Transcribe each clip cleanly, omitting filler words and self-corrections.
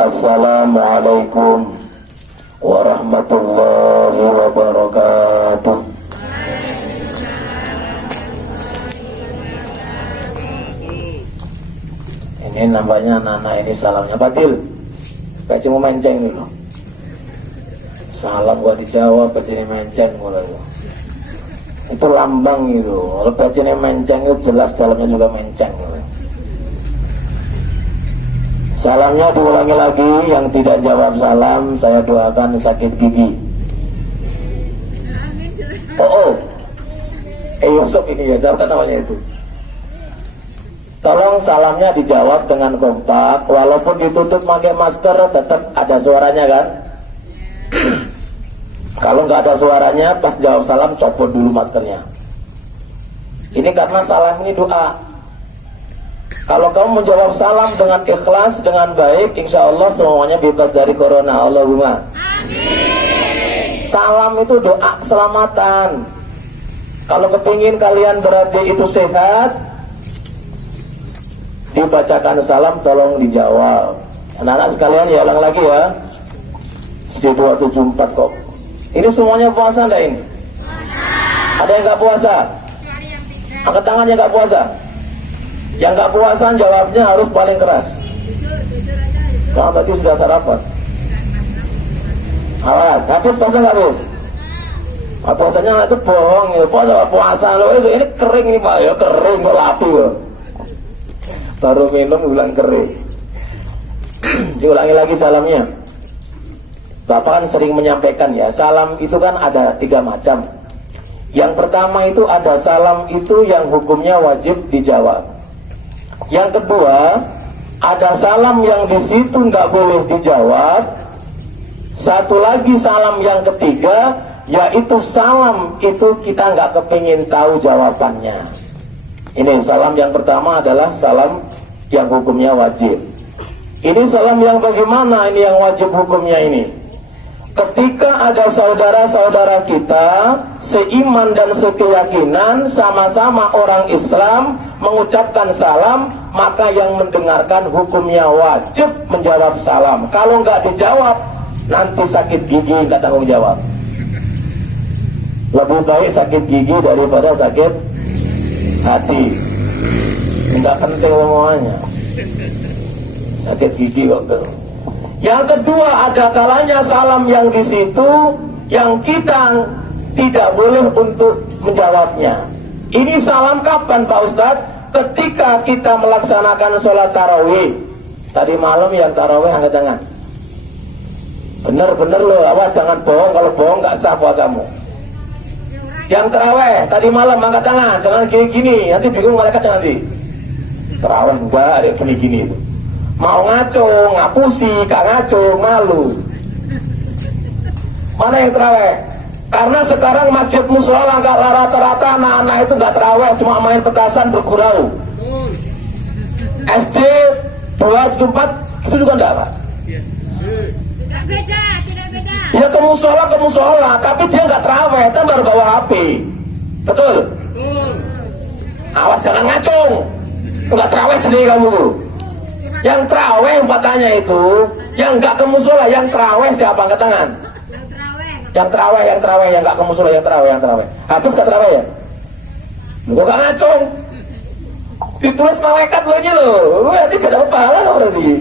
Assalamualaikum warahmatullahi wabarakatuh. Ini namanya anak-anak ini salamnya batil, kayak cuma menceng dulu. Salam gua dijawab, bacanya menceng mulai. Itu lambang itu. Kalau bacanya menceng itu jelas dalamnya juga menceng mulai. Salamnya diulangi lagi, yang tidak jawab salam saya doakan sakit gigi. Yusuf ini ya, siapa namanya itu? Tolong salamnya dijawab dengan kompak, walaupun ditutup pakai masker tetap ada suaranya kan? Kalau nggak ada suaranya pas jawab salam copot dulu maskernya. Ini karena salam ini doa. Kalau kamu menjawab salam dengan ikhlas, dengan baik, insya Allah semuanya bebas dari corona. Allahumma amin. Salam itu doa keselamatan. Kalau kepingin kalian berarti itu sehat, dibacakan salam tolong dijawab. Anak-anak sekalian ya, ulang lagi ya. SD274 kok. Ini semuanya puasa enggak ini? Ada yang nggak puasa? Angkat tangan yang nggak puasa. Yang nggak puasa jawabnya harus paling keras. Karena tadi sudah sarapan. Awas, habis puasa nggak habis? Puasanya itu bohong ya, puasa lo itu ini kering nih Pak ya, kering kok lapu ya. Baru minum bilang kering. Diulangi lagi salamnya. Bapak kan sering menyampaikan ya, salam itu kan ada 3 macam. Yang pertama itu ada salam itu yang hukumnya wajib dijawab. Yang kedua, ada salam yang di situ nggak boleh dijawab. Satu lagi salam yang ketiga, yaitu salam itu kita nggak kepingin tahu jawabannya. Ini salam yang pertama adalah salam yang hukumnya wajib. Ini salam yang bagaimana? Ini yang wajib hukumnya ini. Ketika ada saudara-saudara kita seiman dan sekeyakinan, sama-sama orang Islam mengucapkan salam, maka yang mendengarkan hukumnya wajib menjawab salam. Kalau nggak dijawab, nanti sakit gigi, nggak tanggung jawab. Lebih baik sakit gigi daripada sakit hati. Nggak penting semuanya. Sakit gigi kok. Yang kedua, ada kalanya salam yang di situ yang kita tidak boleh untuk menjawabnya. Ini salam kapan Pak Ustadz? Ketika kita melaksanakan sholat tarawih. Tadi malam yang tarawih angkat tangan. Bener-bener loh, awas jangan bohong. Kalau bohong nggak sah puasamu. Yang tarawih tadi malam angkat tangan, jangan gini-gini, nanti bingung malaikat nanti. Tarawih enggak ada gini-gini itu. Mau ngaco, ngapusi, gak ngaco, malu. Mana yang terawih? Karena sekarang masjid musola nggak rata-rata anak-anak itu nggak terawih, cuma main petasan bergurau. SD 2 itu juga enggak Pak? Tidak beda. Ya ke musola, tapi dia nggak terawih, kan baru bawa HP. Betul? Awas jangan ngacung, nggak terawih sendiri kamu. Yang terawih katanya itu, yang nggak ke musola, yang terawih siapa? Angkat tangan. Yang terawih, yang nggak ke musola, yang terawih. Habis nggak terawih ya? Gue nggak ngacung. Ditulis malaikat lo aja lo, gue nanti gak dapat pahala lo berarti.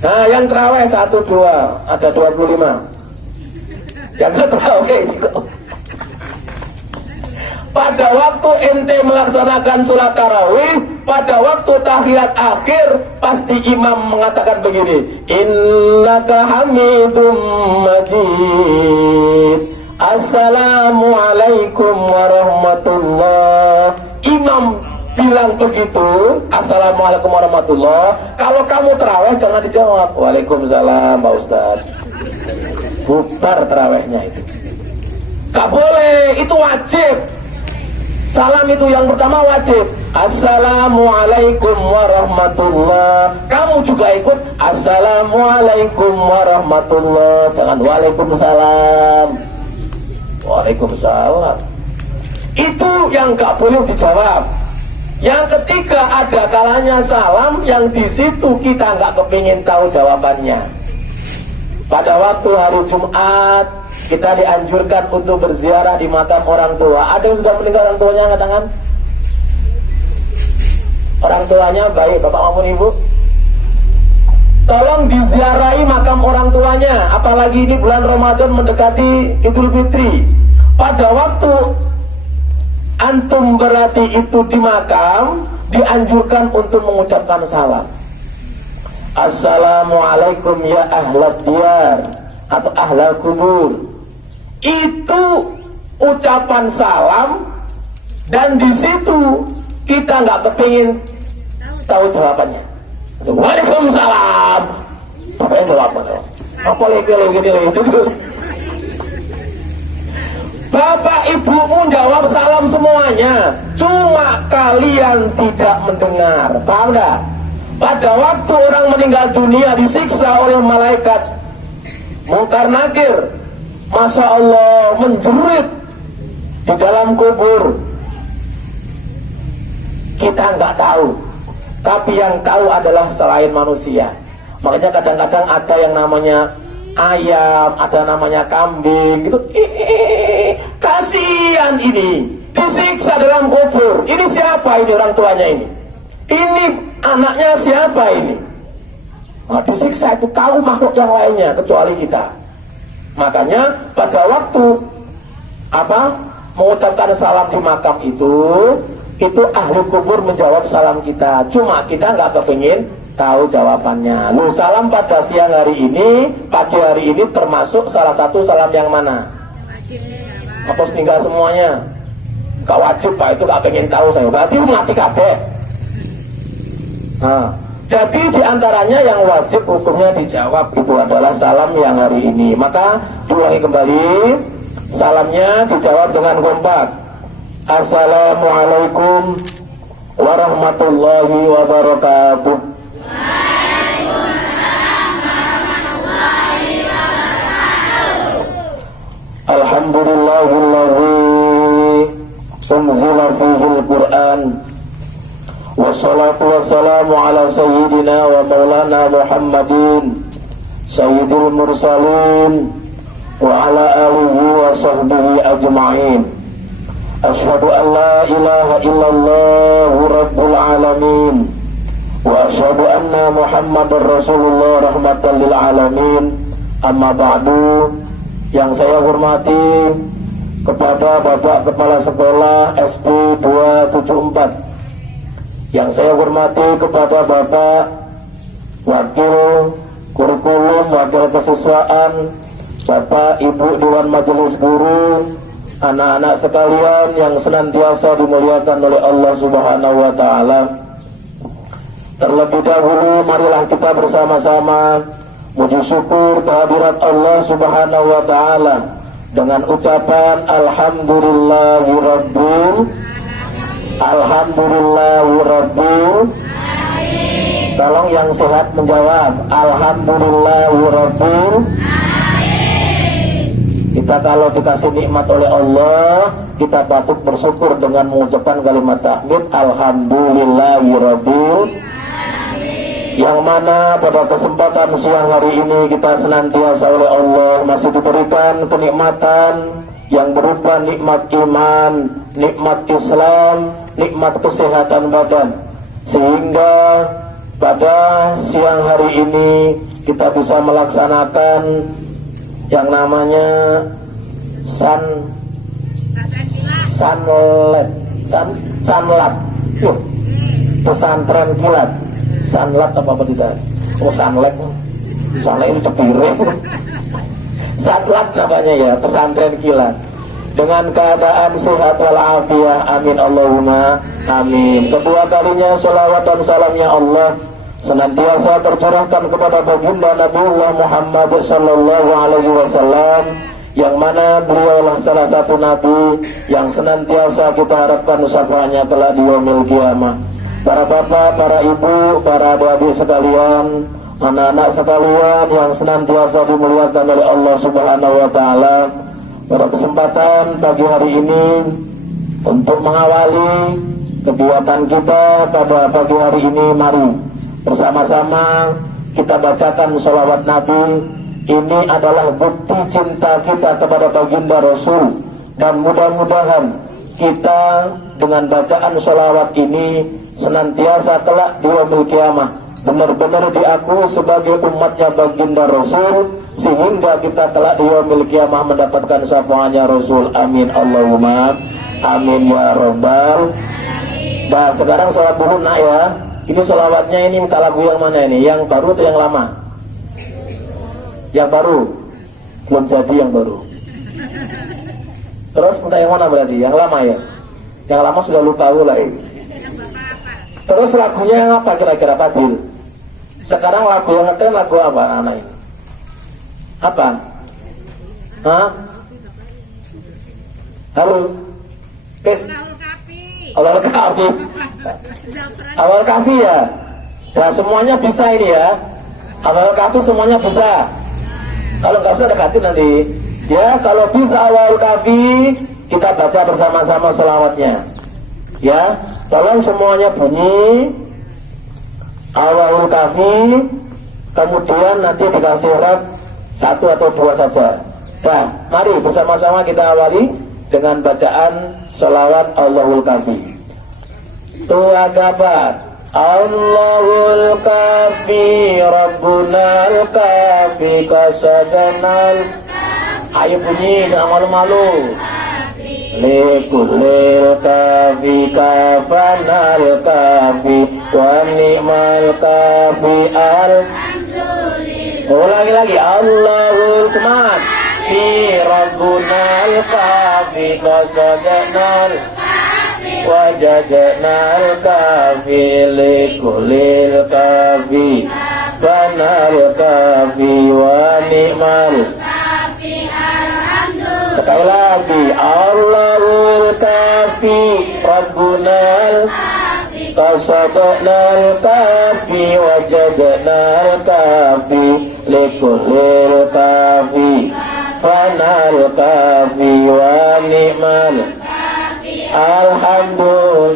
Nah, yang terawih 1, 2, ada 25. Yang nggak terawih. Pada waktu ente melaksanakan sholat tarawih, pada waktu tahiyat akhir, pasti imam mengatakan begini, innaka hamidum majid, assalamualaikum warahmatullah. Imam bilang begitu, assalamualaikum warahmatullah. Kalau kamu terawih jangan dijawab waalaikumsalam Pak Ustadz. Bubar terawihnya itu. Gak boleh, itu wajib. Salam itu yang pertama wajib. Assalamualaikum warahmatullah. Kamu juga ikut assalamualaikum warahmatullah. Jangan waalaikumsalam. Waalaikumsalam. Itu yang gak boleh dijawab. Yang ketiga, ada kalanya salam yang di situ kita nggak kepingin tahu jawabannya. Pada waktu hari Jumat kita dianjurkan untuk berziarah di makam orang tua. Ada yang sudah meninggal orang tuanya, angkat tangan. Orang tuanya baik, bapak maupun ibu. Tolong diziarahi makam orang tuanya. Apalagi ini bulan Ramadan mendekati Idul Fitri. Pada waktu antum berarti itu di makam, dianjurkan untuk mengucapkan salam. Assalamualaikum ya ahlad diyar atau ahlal kubur. Itu ucapan salam, dan di situ kita nggak kepingin tahu jawabannya. Waalaikumsalam. Apa yang jawab? Apa lagi itu? Bapak ibumu jawab salam semuanya, cuma kalian tidak mendengar. Paham enggak? Pada waktu orang meninggal dunia disiksa oleh malaikat Munkar Nakir, Masya Allah, menjerit di dalam kubur. Kita nggak tahu, tapi yang tahu adalah selain manusia. Makanya kadang-kadang ada yang namanya ayam, ada namanya kambing gitu. Kasihan ini disiksa dalam kubur. Ini siapa ini orang tuanya ini? Ini anaknya siapa ini? Nah, disiksa itu tahu makhluk yang lainnya kecuali kita. Makanya pada waktu mengucapkan salam di makam itu ahli kubur menjawab salam kita. Cuma kita nggak kepingin tahu jawabannya. Lu salam pada siang hari ini, pagi hari ini termasuk salah satu salam yang mana? Hapus tinggal semuanya. Gak wajib Pak, itu gak pengen tahu saya. Berarti mati kabeh. Nah, jadi diantaranya yang wajib hukumnya dijawab itu adalah salam yang hari ini. Maka diulangi kembali, salamnya dijawab dengan kompak. Assalamualaikum warahmatullahi wabarakatuh. Alhamdulillahilladzi unzila fihil Qur'an. Wassalatu wassalamu ala sayyidina wa maulana Muhammadin sayyidil mursalin wa ala alihi wa sahbihi ajma'in. Asyhadu an la ilaha illallah rabbul alamin wa asyhadu anna Muhammadar Rasulullah rahmatan lil alamin. Amma ba'du. Yang saya hormati kepada Bapak Kepala Sekolah SD 274, yang saya hormati kepada Bapak Wakil Kurikulum, Wakil Kesiswaan, Bapak Ibu Dewan Majelis Guru, anak-anak sekalian yang senantiasa dimuliakan oleh Allah Subhanahu wa Ta'ala. Terlebih dahulu marilah kita bersama-sama muji syukur kehadirat Allah Subhanahu wa Ta'ala dengan ucapan Alhamdulillahirabbil. Tolong yang sehat menjawab Alhamdulillahirabbil. Kita kalau dikasih nikmat oleh Allah, kita patut bersyukur dengan mengucapkan kalimat tahmid Alhamdulillahirabbil. Yang mana pada kesempatan siang hari ini kita senantiasa oleh Allah masih diberikan kenikmatan yang berupa nikmat iman, nikmat Islam, nikmat kesehatan badan, sehingga pada siang hari ini kita bisa melaksanakan yang namanya sanlat pesantren kilat. Sanlat apa tidak? Oh sanlet ini cepire. Sanlat namanya ya, pesantren kilat. Dengan keadaan sehat walafiat, amin Allahumma Amin. Kedua kalinya salawat dan salamnya Allah senantiasa tercurahkan kepada baginda Nabiullah Muhammad sallallahu alaihi wasallam, yang mana beliaulah salah satu nabi yang senantiasa kita harapkan syafaatnya kelak di yaumil qiyamah. Para bapak, para ibu, para adik-adik sekalian, anak-anak sekalian yang senantiasa dimuliakan oleh Allah Subhanahu wa taala, pada kesempatan pagi hari ini untuk mengawali kegiatan kita pada pagi hari ini, mari bersama-sama kita bacakan sholawat Nabi. Ini adalah bukti cinta kita kepada baginda Rasul, dan mudah-mudahan kita dengan bacaan sholawat ini senantiasa kelak di yaumil qiyamah benar-benar diakui sebagai umatnya baginda Rasul, sehingga kita kelak di yaumil qiyamah mendapatkan syafaatnya Rasul. Amin Allahumma amin ya rabbal. Nah sekarang sholat dulu nak ya. Ini sholawatnya ini minta lagu yang mana ini? Yang baru atau yang lama? Yang baru. Belum jadi yang baru. Terus minta yang mana berarti? Yang lama ya? Yang lama sudah lupa pula ini. Terus lagunya yang apa kira-kira Fadil? Sekarang lagu yang ngetren lagu apa anak ini? Apa? Hah? Halo? Kes? Awal kafi. Awal kafi ya. Nah semuanya bisa ini ya. Awal kafi semuanya bisa. Kalau nggak bisa dekatin nanti. Ya kalau bisa awal kafi kita baca bersama-sama sholawatnya. Ya tolong semuanya bunyi awal kafi. Kemudian nanti dikasih rap 1 atau 2 saja. Nah mari bersama-sama kita awali dengan bacaan sholawat Allahul Kafi. Tua gabat Allahul Kafi Rabbunal Kafi Kasadanal. Ayo bunyi jangan malu-malu. Likulil Kafi Kafanal Kafi Wa ni'mal Kafi Ulangi lagi Allahul Semat Fi Rabbunal Kafi Kasadanal Wajadnal Kafi Likulil Kafi Fanal Kafi Wa ni'mal. Sekali lagi Allahul Kafi Rabbunal Kasadanal Kafi Wajadnal Kafi Likulil Kafi Fanal Kafi Wa ni'mal. Alhamdulillah.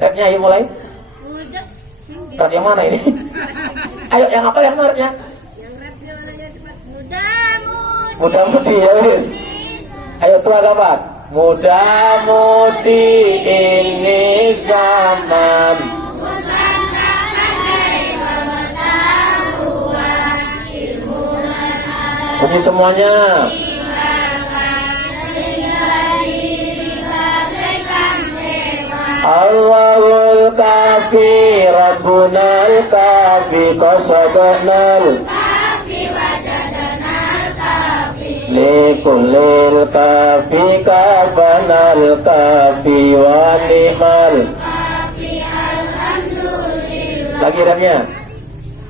Rapnya ayo mulai. Rap yang mana ini? Ayo yang apa yang rapnya? Muda-mudi ya wis. Ayo tua gapat. Muda-mudi ini zaman. Bunyi semuanya. Allahul Kafi Rabbunal Kafi Qasadanal Likulil Kafi Kafanal Kafi Wa ni'mal. Lagi rapnya.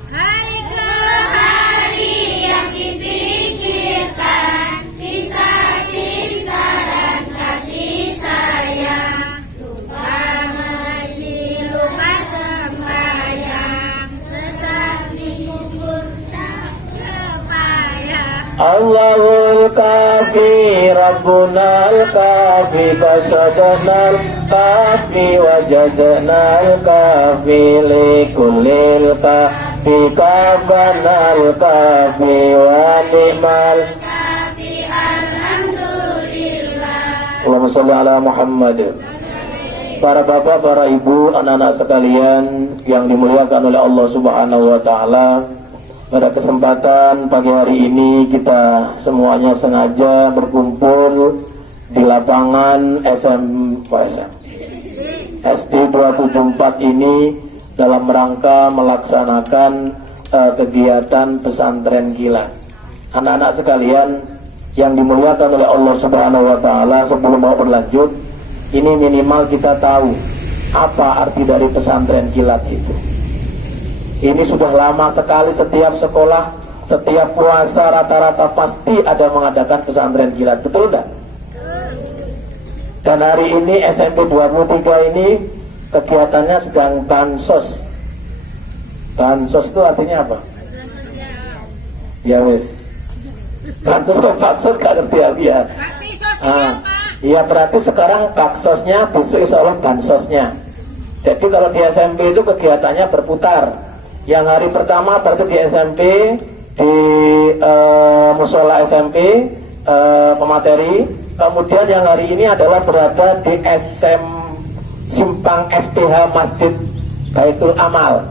Hari ke hari yang dipikirkan, kisah cinta dan kasih sayang. Lupa mengaji, lupa sembahyang, sesat dikubur tak kepayang. Allahul Kafi Rabbunal Kafi Qasadanal Kafi Wajadnal Kafi Likulil Kafi Kafanal Kafi Wa ni'mal. Allahumma sholli ala Muhammad. Para bapak, para ibu, anak-anak sekalian yang dimuliakan oleh Allah Subhanahu wa taala, pada kesempatan pagi hari ini kita semuanya sengaja berkumpul di lapangan SD 274 ini dalam rangka melaksanakan kegiatan pesantren kilat. Anak-anak sekalian yang dimuliakan oleh Allah Subhanahu wa taala, sebelum mau berlanjut, ini minimal kita tahu apa arti dari pesantren kilat itu. Ini sudah lama sekali setiap sekolah, setiap puasa rata-rata pasti ada mengadakan pesantren kilat, betul enggak? Dan hari ini SMP 23 ini kegiatannya sedang bansos. Bansos itu artinya apa? Ya wis. Bansos kok bansos gak ngerti ya. Iya berarti sekarang bansosnya besok insya Allah bansosnya. Jadi kalau di SMP itu kegiatannya berputar. Yang hari pertama berarti di SMP di musola SMP pemateri. Kemudian yang hari ini adalah berada di Simpang SPH Masjid Baitul Amal.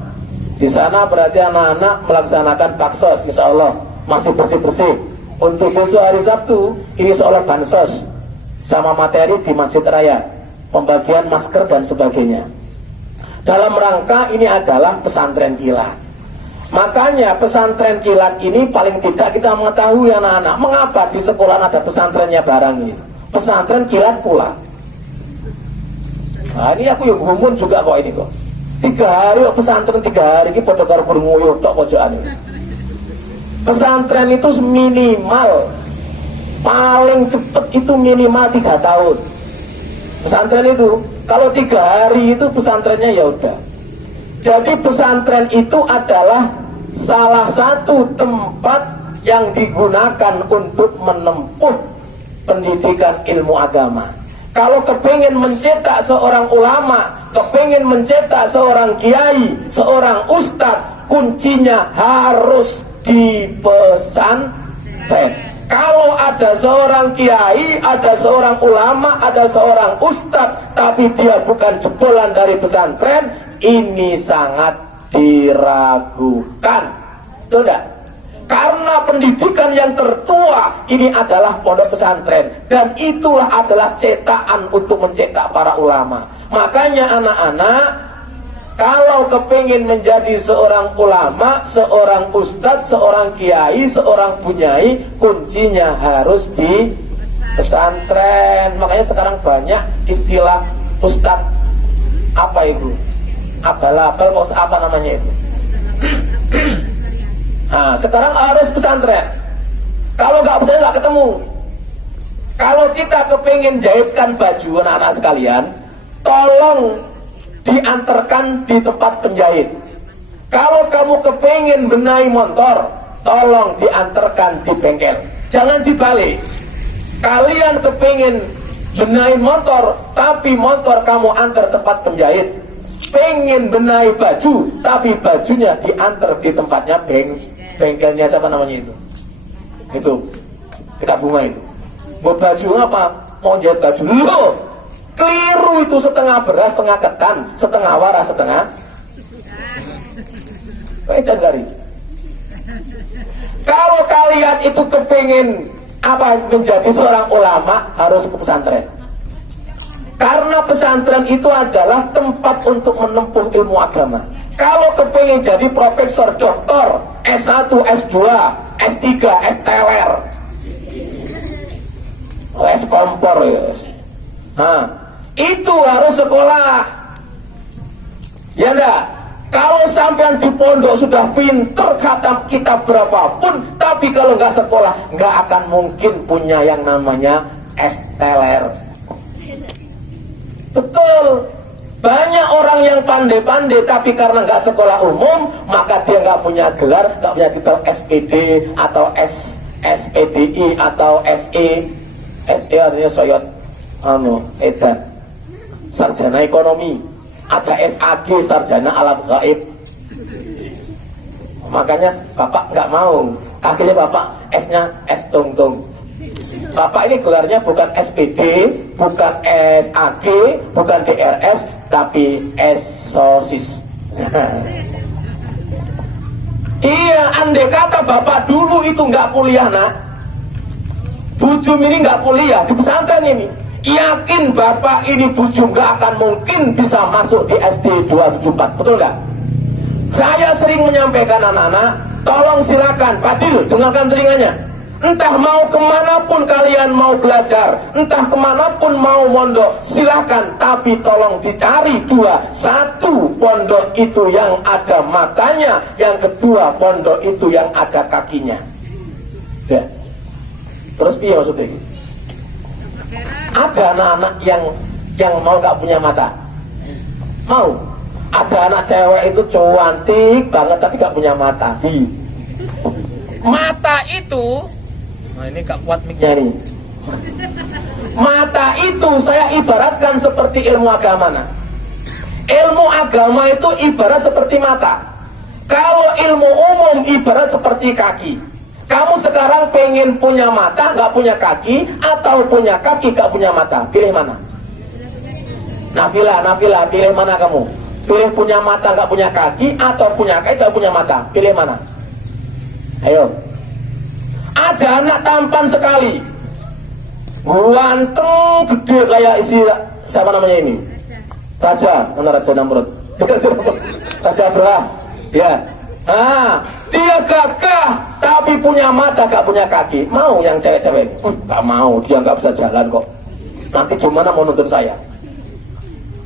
Di sana berarti anak-anak melaksanakan baksos, insya Allah masih bersih-bersih. Untuk besok hari Sabtu ini seolah bansos sama materi di Masjid Raya, pembagian masker dan sebagainya. Dalam rangka ini adalah pesantren kilat. Makanya pesantren kilat ini paling tidak kita mengetahui anak-anak mengapa di sekolah ada pesantrennya barang ini. Pesantren kilat pula. Nah ini aku yang gumun juga kok ini kok. 3 hari kok pesantren 3 hari ini pada karo nguyuh tok pojokan ini. Pesantren itu minimal paling cepat itu minimal 3 tahun. Pesantren itu kalau 3 hari itu pesantrennya ya udah. Jadi pesantren itu adalah salah satu tempat yang digunakan untuk menempuh pendidikan ilmu agama. Kalau kepingin mencetak seorang ulama, kepingin mencetak seorang kiai, seorang ustadz, kuncinya harus di pesantren. Kalau ada seorang kiai, ada seorang ulama, ada seorang ustadz, tapi dia bukan jebolan dari pesantren, ini sangat diragukan. Betul enggak? Karena pendidikan yang tertua ini adalah pondok pesantren, dan itulah adalah cetakan untuk mencetak para ulama. Makanya anak-anak kalau kepingin menjadi seorang ulama, seorang ustadz, seorang kiai, seorang bunyai, kuncinya harus di pesantren. Makanya sekarang banyak istilah ustadz apa itu? Abal-abal apa namanya itu? Nah, sekarang harus pesantren. Kalau nggak pesantren nggak ketemu. Kalau kita kepingin jahitkan baju anak-anak sekalian, tolong diantarkan di tempat penjahit. Kalau kamu kepingin benahi motor, tolong diantarkan di bengkel. Jangan dibalik. Kalian kepingin benahi motor, tapi motor kamu antar tempat penjahit. Pengen benahi baju, tapi bajunya diantar di tempatnya bengkelnya siapa namanya itu? Itu dekat bunga itu. Mau baju apa? Mau jahit baju. Loh, keliru itu, setengah beras, setengah ketan, setengah waras, setengah edan gari. Kalau kalian itu kepingin apa menjadi seorang ulama, harus ke pesantren. Karena pesantren itu adalah tempat untuk menempuh ilmu agama. Kalau kepingin jadi profesor, doktor, S1, S2, S3, S-teler, S kompor ya. Nah, itu harus sekolah. Ya enggak? Kalau sampean di pondok sudah pinter khatam kitab berapapun, tapi kalau nggak sekolah, nggak akan mungkin punya yang namanya S-teler. Betul. Banyak orang yang pandai-pandai, tapi karena nggak sekolah umum, maka dia nggak punya gelar, nggak punya titel SPD atau SPDI atau SE. SE artinya soyot edan, sarjana ekonomi. Ada SAG, sarjana alam gaib. Makanya bapak nggak mau, akhirnya bapak S-nya S tung-tung. Bapak ini gelarnya bukan SPD, bukan SAG, bukan DRS, tapi S-sosis. Iya, andai kata bapak dulu itu nggak kuliah nak, bujum ini nggak kuliah di pesantren ini, yakin bapak ini bujum nggak akan mungkin bisa masuk di SD 274, betul nggak? Saya sering menyampaikan anak-anak, tolong silakan Pak Dil, dengarkan telinganya. Entah mau kemanapun kalian mau belajar, entah kemanapun mau mondok, silahkan. Tapi tolong dicari dua. Satu, pondok itu yang ada matanya. Yang kedua, pondok itu yang ada kakinya. Ya. Terus iya maksudnya? Ada anak-anak yang mau gak punya mata? Mau? Ada anak cewek itu cantik banget tapi gak punya mata. Mata itu, nah ini gak kuat mic-nya nih. Mata itu saya ibaratkan seperti ilmu agama. Nah. Ilmu agama itu ibarat seperti mata. Kalau ilmu umum ibarat seperti kaki. Kamu sekarang pengen punya mata gak punya kaki, atau punya kaki gak punya mata, pilih mana? Nafila, pilih mana kamu? Pilih punya mata gak punya kaki, atau punya kaki gak punya mata, pilih mana? Ayo. Ada anak tampan sekali, ganteng, gede kayak isi siapa namanya ini? Raja, mana Raja Namrud? Raja Abraham. Ya. Dia gagah tapi punya mata gak punya kaki. Mau yang cewek-cewek? Gak mau, dia gak bisa jalan kok. Nanti gimana mau nuntut saya?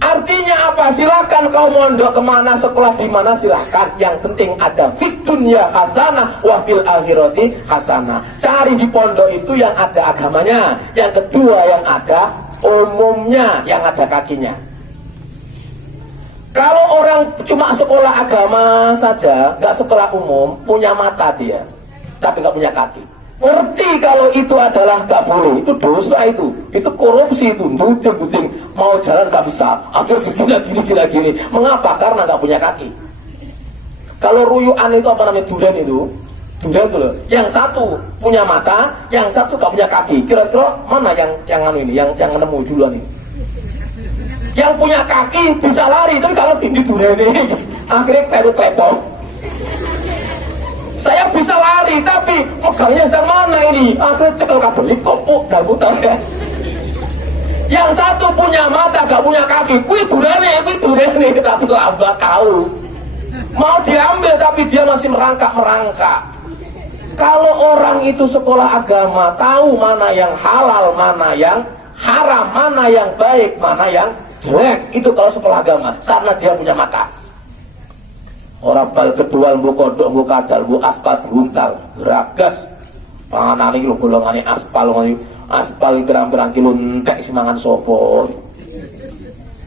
Artinya apa? Silakan kau mondok kemana, sekolah di mana silakan. Yang penting ada fit dunya hasanah wa fil akhirati hasanah. Cari di pondok itu yang ada agamanya. Yang kedua yang ada umumnya, yang ada kakinya. Kalau orang cuma sekolah agama saja, nggak sekolah umum, punya mata dia, tapi nggak punya kaki. Ngerti kalau itu adalah nggak boleh, itu dosa itu korupsi itu, nuding, mau jalan nggak bisa, akhir gini. Mengapa? Karena nggak punya kaki. Kalau ruyuan itu apa namanya, durian itu loh. Yang satu punya mata, yang satu nggak punya kaki. Kira-kira mana yang nemu duluan ini? Yang punya kaki bisa lari, tapi kalau tinggi durian ini, akhirnya klepong. Saya bisa lari, tapi megangnya yang mana ini? Akhirnya cekel kabel, kopuk, dan putar. Yang satu punya mata, gak punya kaki. Wih duriannya, tapi lambat tahu. Mau diambil, tapi dia masih merangkak. Kalau orang itu sekolah agama, tahu mana yang halal, mana yang haram, mana yang baik, mana yang jelek. Itu kalau sekolah agama, karena dia punya mata. Orang bal kedua bu kodok bu kadal bu aspal buntal geragas panganan ini lo golongannya aspal berang kilo entek simangan sopo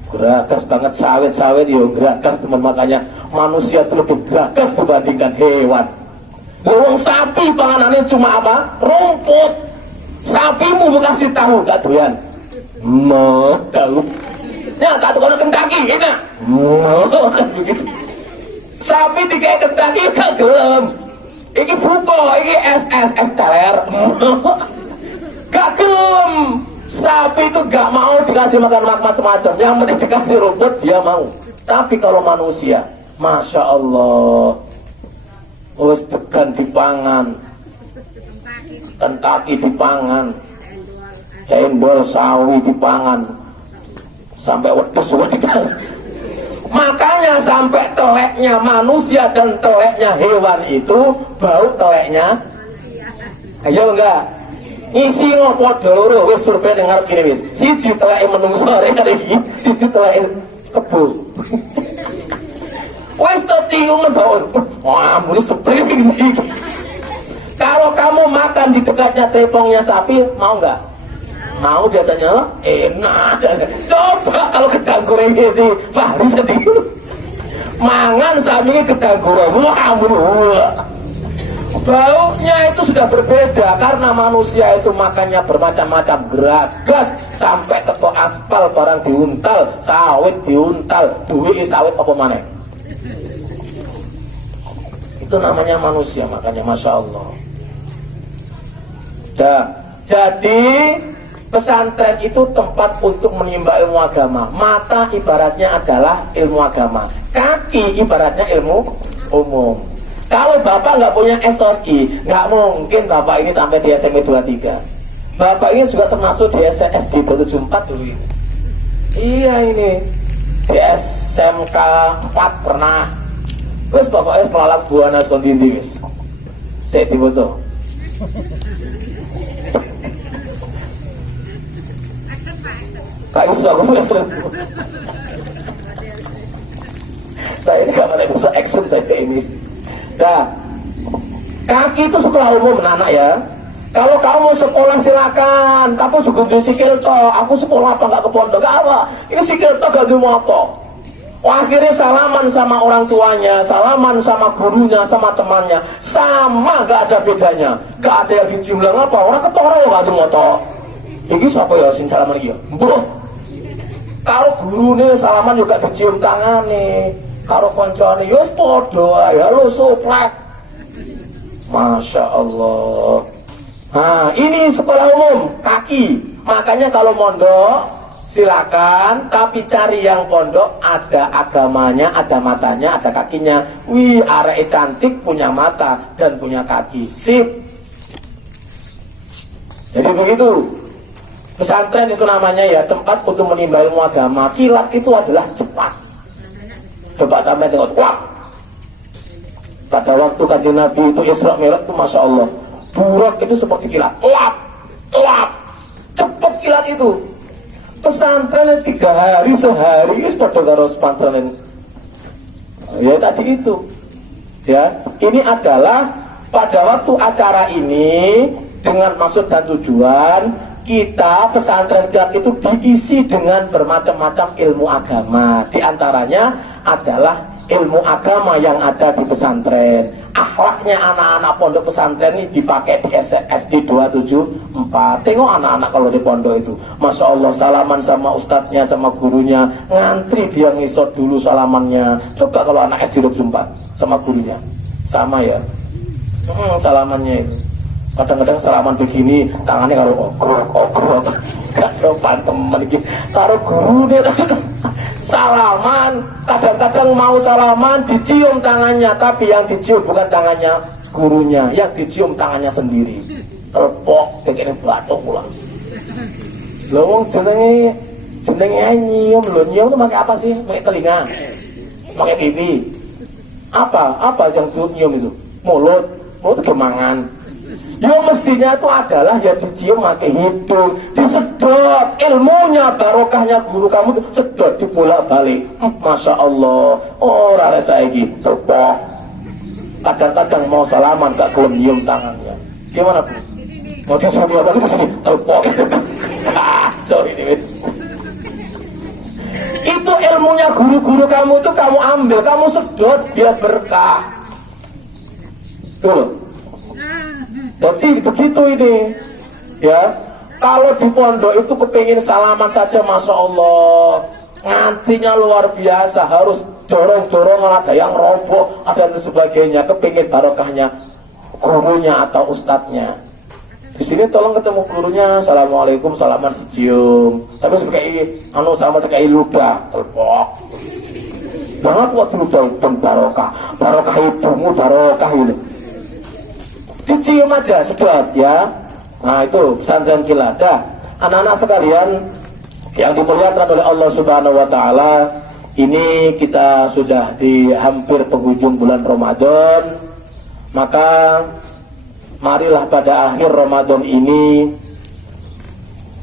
geragas banget sawit yo geragas teman, makanya manusia itu lebih geragas dibandingkan hewan. Lorong sapi panganannya cuma apa? Rumput. Sapimu bekasih tahu gak doyan? Mau tahu? Ya tak tukar kaki enak. Mau kan begitu. Sapi tiga kaki gak gelem. Iki buko, iki es teler. Gak gelem. Sapi itu gak mau dikasih makan macam-macam. Yang penting dikasih rumput dia mau. Tapi kalau manusia, masya Allah, wes tekan dipangan, kentaki dipangan, cendol sawi dipangan, sampai wedhus dipangan. Makanya sampai teleknya manusia dan teleknya hewan itu bau teleknya. Ayo enggak? Isi ngopo loro wis survei dengar kene wis. Siji teleke menungso rek iki, siji teleke kebo. Wis to cium bau. Wah, muli spring iki. Kalau kamu makan di dekatnya tepongnya sapi, mau enggak? Mau biasanya enak. Coba kalau gedang goreng sih Fahri sedih mangan sapi gedang goreng, wah baunya itu sudah berbeda karena manusia itu makannya bermacam-macam, geragas sampai teko aspal barang diuntal, sawit diuntal, duit sawit apa mana. Itu namanya manusia, makanya masya Allah. Jadi pesantren itu tempat untuk menimba ilmu agama. Mata ibaratnya adalah ilmu agama. Kaki ibaratnya ilmu umum. Kalau bapak nggak punya SOSI, nggak mungkin bapak ini sampai di SMP 23. Bapak ini juga termasuk di SD 74 dulu ini. Iya ini di SMK 4 pernah. Terus bapaknya pelalang buana sondindi wis. Saya difoto. Tak iso aku saya ini gak bisa action saya ini. Nah, kaki itu sekolah umum anak ya. Kalau kamu sekolah silakan, kamu juga di sikil toh. Aku sekolah apa nggak ke pondok? Gak apa. Ini sikil toh gak di moto. Akhirnya salaman sama orang tuanya, salaman sama gurunya, sama temannya, sama gak ada bedanya. Gak ada yang dicium lah apa. Orang ketara ya gak di moto. Ini siapa ya sing salaman iki? Mbah. Kalau gurunya salaman juga dicium tangan nih. Kalau koncone yos podo ya lo soplak. Masya Allah. Nah ini sekolah umum kaki. Makanya kalau mondok silakan, tapi cari yang pondok ada agamanya, ada matanya, ada kakinya. Wih, arek cantik, punya mata dan punya kaki. Sip. Jadi begitu. Pesantren itu namanya ya tempat untuk menimba ilmu agama. Kilat itu adalah cepat. Coba sampai tengok, wah. Pada waktu kanjeng Nabi itu Isra Mi'raj itu Masya Allah, burak itu seperti kilat, lap, lap, cepet kilat itu. Pesantren 3 hari sehari itu pada karo pesantren. Ya tadi itu. Ya, ini adalah pada waktu acara ini dengan maksud dan tujuan kita pesantren kilat itu diisi dengan bermacam-macam ilmu agama. Di antaranya adalah ilmu agama yang ada di pesantren. Akhlaknya anak-anak pondok pesantren ini dipakai di SD 274. Tengok anak-anak kalau di pondok itu, Masya Allah, salaman sama ustadznya, sama gurunya, ngantri dia ngisot dulu salamannya. Coba kalau anak SD 274 sama gurunya, sama ya, salamannya itu. Kadang-kadang salaman begini, tangannya kalau okrok, gak sopan teman ini. Taruh gurunya, salaman, kadang-kadang mau salaman dicium tangannya, tapi yang dicium bukan tangannya gurunya, yang dicium tangannya sendiri. Terpok, kayak batuk pula. Lo jenenge nyium, lo nyium itu pakai apa sih? Pakai telinga, pakai pipi. Apa yang nyium itu? Mulut kemangan. Ya mestinya itu adalah ya dicium pakai hidung, disedot ilmunya, barokahnya guru kamu sedot dibolak balik. Masya Allah, rara saya gitu, terpok. Kadang-kadang mau salaman gak kelem nyium tangannya. Gimana Bu? Mau disuruh apa di sini? Terpok. Kacau ini wis. Itu ilmunya guru-guru kamu itu kamu ambil, kamu sedot biar berkah. Tuh. Jadi begitu ini ya. Kalau di pondok itu kepingin salaman saja Masya Allah, ngantrinya luar biasa, harus dorong-dorongan, ada yang roboh, ada dan sebagainya. Kepingin barokahnya gurunya atau ustadznya. Di sini tolong ketemu gurunya, assalamualaikum, salaman cium. Tapi kayak sama kayak ludah, terpok. Banget buat ludah barokah, barokah hidungmu, barokah ini. Dicium aja, sedot ya. Nah itu pesantren kilat. Anak-anak sekalian yang dimuliakan oleh Allah Subhanahu Wa Taala, ini kita sudah di hampir penghujung bulan Ramadan. Maka marilah pada akhir Ramadan ini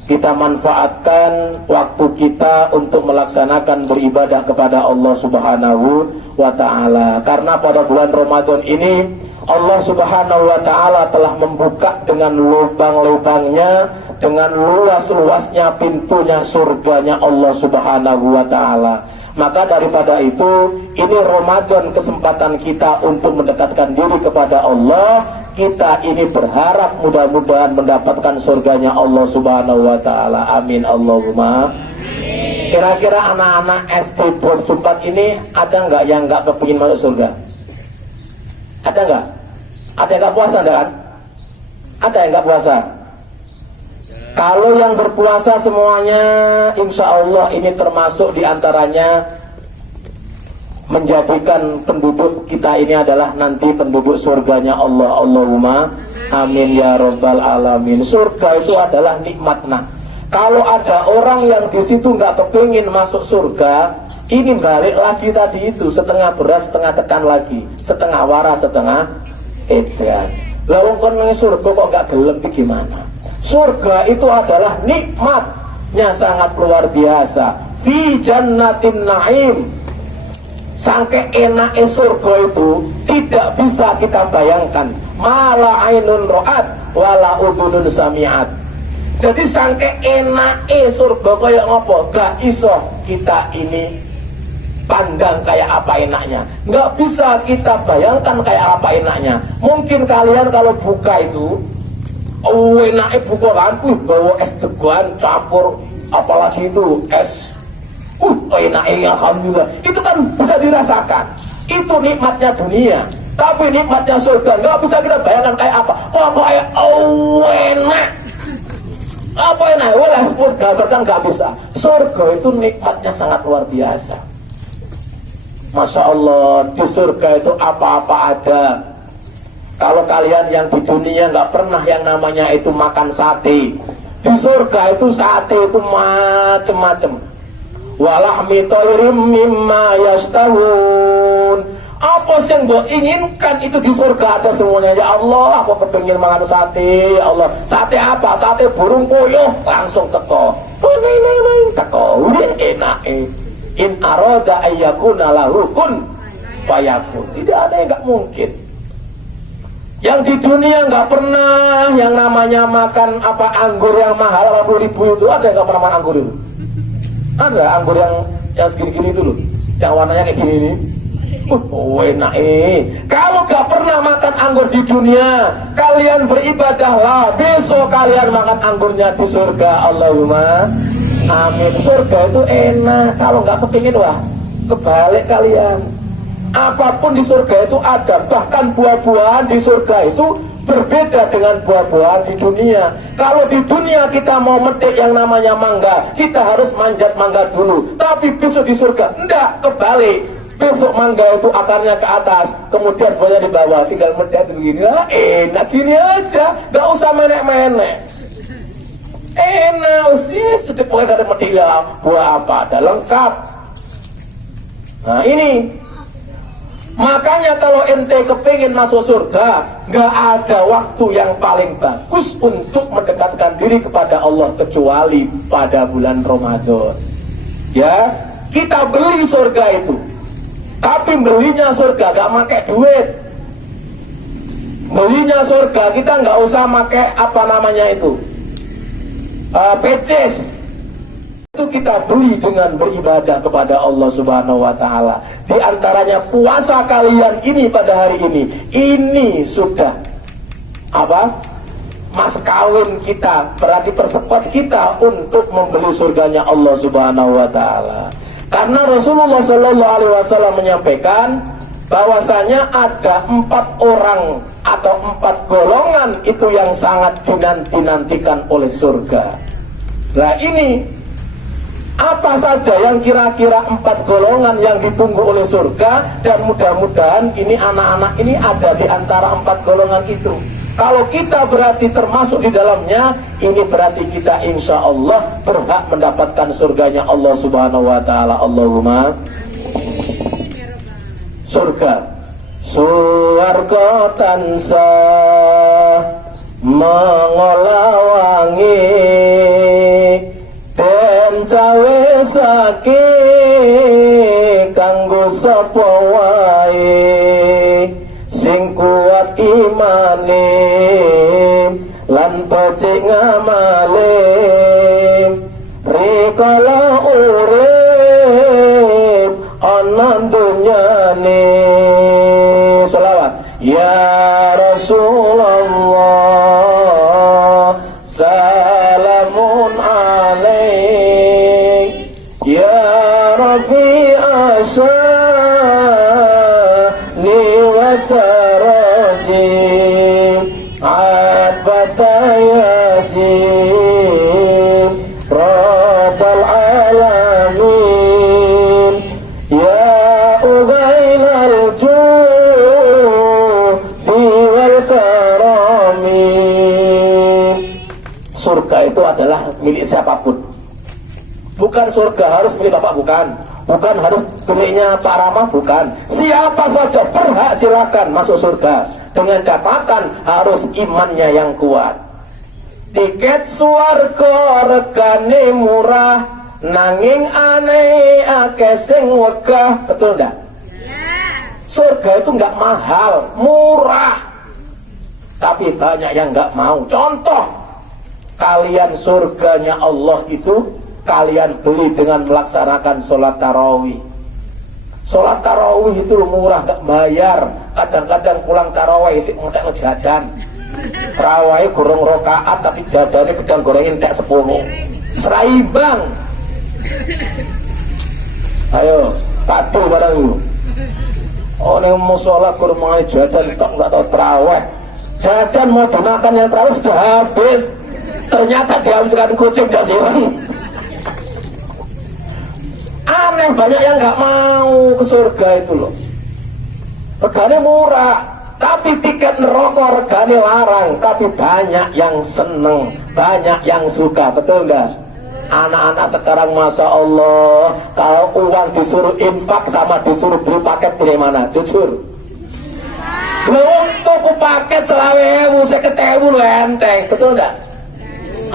kita manfaatkan waktu kita untuk melaksanakan beribadah kepada Allah Subhanahu Wa Taala. Karena pada bulan Ramadan ini Allah Subhanahu Wa Taala telah membuka dengan lubang-lubangnya, dengan luas-luasnya pintunya surganya Allah Subhanahu Wa Taala. Maka daripada itu, ini Ramadan kesempatan kita untuk mendekatkan diri kepada Allah. Kita ini berharap mudah-mudahan mendapatkan surganya Allah Subhanahu Wa Taala. Amin Allahumma. Kira-kira anak-anak SD 24 ini ada nggak yang nggak kepingin masuk surga? Ada nggak? Ada yang nggak puasa kan? Ada yang nggak puasa? Kalau yang berpuasa semuanya, insya Allah ini termasuk diantaranya menjadikan penduduk kita ini adalah nanti penduduk surganya Allah. Allahumma amin ya robbal alamin. Surga itu adalah nikmat. Nah, kalau ada orang yang di situ nggak kepingin masuk surga, ini balik lagi tadi itu, setengah beras setengah tekan lagi, setengah waras setengah edan. Lah wong kon nang surga kok gak gelem iki gimana? Surga itu adalah nikmat nikmatnya sangat luar biasa. Fi jannatin na'im, sangke enake surga itu tidak bisa kita bayangkan. Mala ainun ro'at wala udunun sami'at. Jadi sangke enake surga kaya ngopo, gak iso kita ini pandang kayak apa enaknya, nggak bisa kita bayangkan kayak apa enaknya. Mungkin kalian kalau buka itu, oh enaknya buka kan, bawa es degan campur, apalagi itu es, enaknya alhamdulillah, itu kan bisa dirasakan. Itu nikmatnya dunia. Tapi nikmatnya surga nggak bisa kita bayangkan kayak apa. Pokoknya enak. Apa enak? Walah surga bahkan nggak bisa. Surga itu nikmatnya sangat luar biasa. Masya Allah, di surga itu apa-apa ada. Kalau kalian yang di dunia nggak pernah yang namanya itu makan sate, di surga itu sate itu macem-macem. Walahmi toirim mimma yastahun. Apa sih yang gue inginkan itu di surga ada semuanya. Ya Allah, aku kepingin makan sate. Ya Allah, sate apa? Sate burung puyuh. Langsung teko. Teko, udah enak. In aroda ayyakuna lahu kun fayakun. Tidak ada yang nggak mungkin. Yang di dunia nggak pernah yang namanya makan apa anggur yang mahal 80.000 itu, ada yang nggak pernah makan anggur itu? Ada anggur yang segini-gini itu loh, yang warnanya kayak gini nih. Enak Kalau gak pernah makan anggur di dunia, kalian beribadahlah, besok kalian makan anggurnya di surga. Allahumma amin. Surga itu enak. Kalau nggak kepingin, wah kebalik kalian. Apapun di surga itu ada. Bahkan buah-buahan di surga itu berbeda dengan buah-buahan di dunia. Kalau di dunia kita mau metik yang namanya mangga, kita harus manjat mangga dulu. Tapi besok di surga enggak, kebalik. Besok mangga itu akarnya ke atas, kemudian buahnya di bawah, tinggal medet begini. Enak gini aja, nggak usah menek-menek. Enak usis, tutup pokoknya ada metik ya, buah apa ada lengkap. Nah ini makanya kalau ente kepingin masuk surga, nggak ada waktu yang paling bagus untuk mendekatkan diri kepada Allah kecuali pada bulan Ramadan. Ya, kita beli surga itu. Tapi belinya surga gak pakai duit. Belinya surga kita nggak usah pakai apa namanya itu peces. Itu kita beli dengan beribadah kepada Allah Subhanahu wa Ta'ala. Di antaranya puasa kalian ini pada hari ini sudah apa? Mas kawin kita, berarti persepat kita untuk membeli surganya Allah Subhanahu wa Ta'ala. Karena Rasulullah Shallallahu Alaihi Wasallam menyampaikan bahwasanya ada 4 orang atau 4 golongan itu yang sangat dinanti-nantikan oleh surga. Nah ini apa saja yang kira-kira 4 golongan yang ditunggu oleh surga, dan mudah-mudahan ini anak-anak ini ada di antara 4 golongan itu. Kalau kita berarti termasuk di dalamnya, ini berarti kita insya Allah berhak mendapatkan surganya Allah Subhanahu wa Ta'ala. Allahumma surga, surga tansah mengolawangi dan cawe sakit kanggo sapa wae sing kuat imane lan becik ngamale rikala urip ana dunyane. Sholawat ya Rasulullah salamun alaik ya Rafi asyani wa tarajim batayajim rabbal alamin ya ugailal judi wal karami. Surga itu adalah milik siapapun. Bukan surga harus milik bapak, bukan harus miliknya Pak Rama, bukan. Siapa saja berhak silakan masuk surga, dengan catatan harus imannya yang kuat. tiket swarga regane murah, nanging aneh akeh sing wegah. Betul enggak? Surga itu enggak mahal, murah. Tapi banyak yang enggak mau. Contoh, kalian surganya Allah itu kalian beli dengan melaksanakan sholat tarawih. Sholat tarawih itu murah, enggak bayar. Kadang-kadang pulang tarawih sih ngetek ngejajan. Tarawih gorong rokaat tapi jajannya pedang gorengin entek 10. Seraimbang. Ayo, patuh barang dulu. Oh, ini mau sholat kurang mengenai jajan, nggak tahu terawih. Jajan mau dimakan yang terawih sudah habis. Ternyata dihabiskan kucing jasiran. Aneh, banyak yang nggak mau ke surga itu loh. Regane murah, tapi tiket neraka regane larang. Tapi banyak yang seneng, banyak yang suka, betul nggak? Anak-anak sekarang Masya Allah, kalau uang disuruh infak sama disuruh beli paket, pilih mana? Jujur. Belum tuku paket 50.000 lu enteng, betul nggak?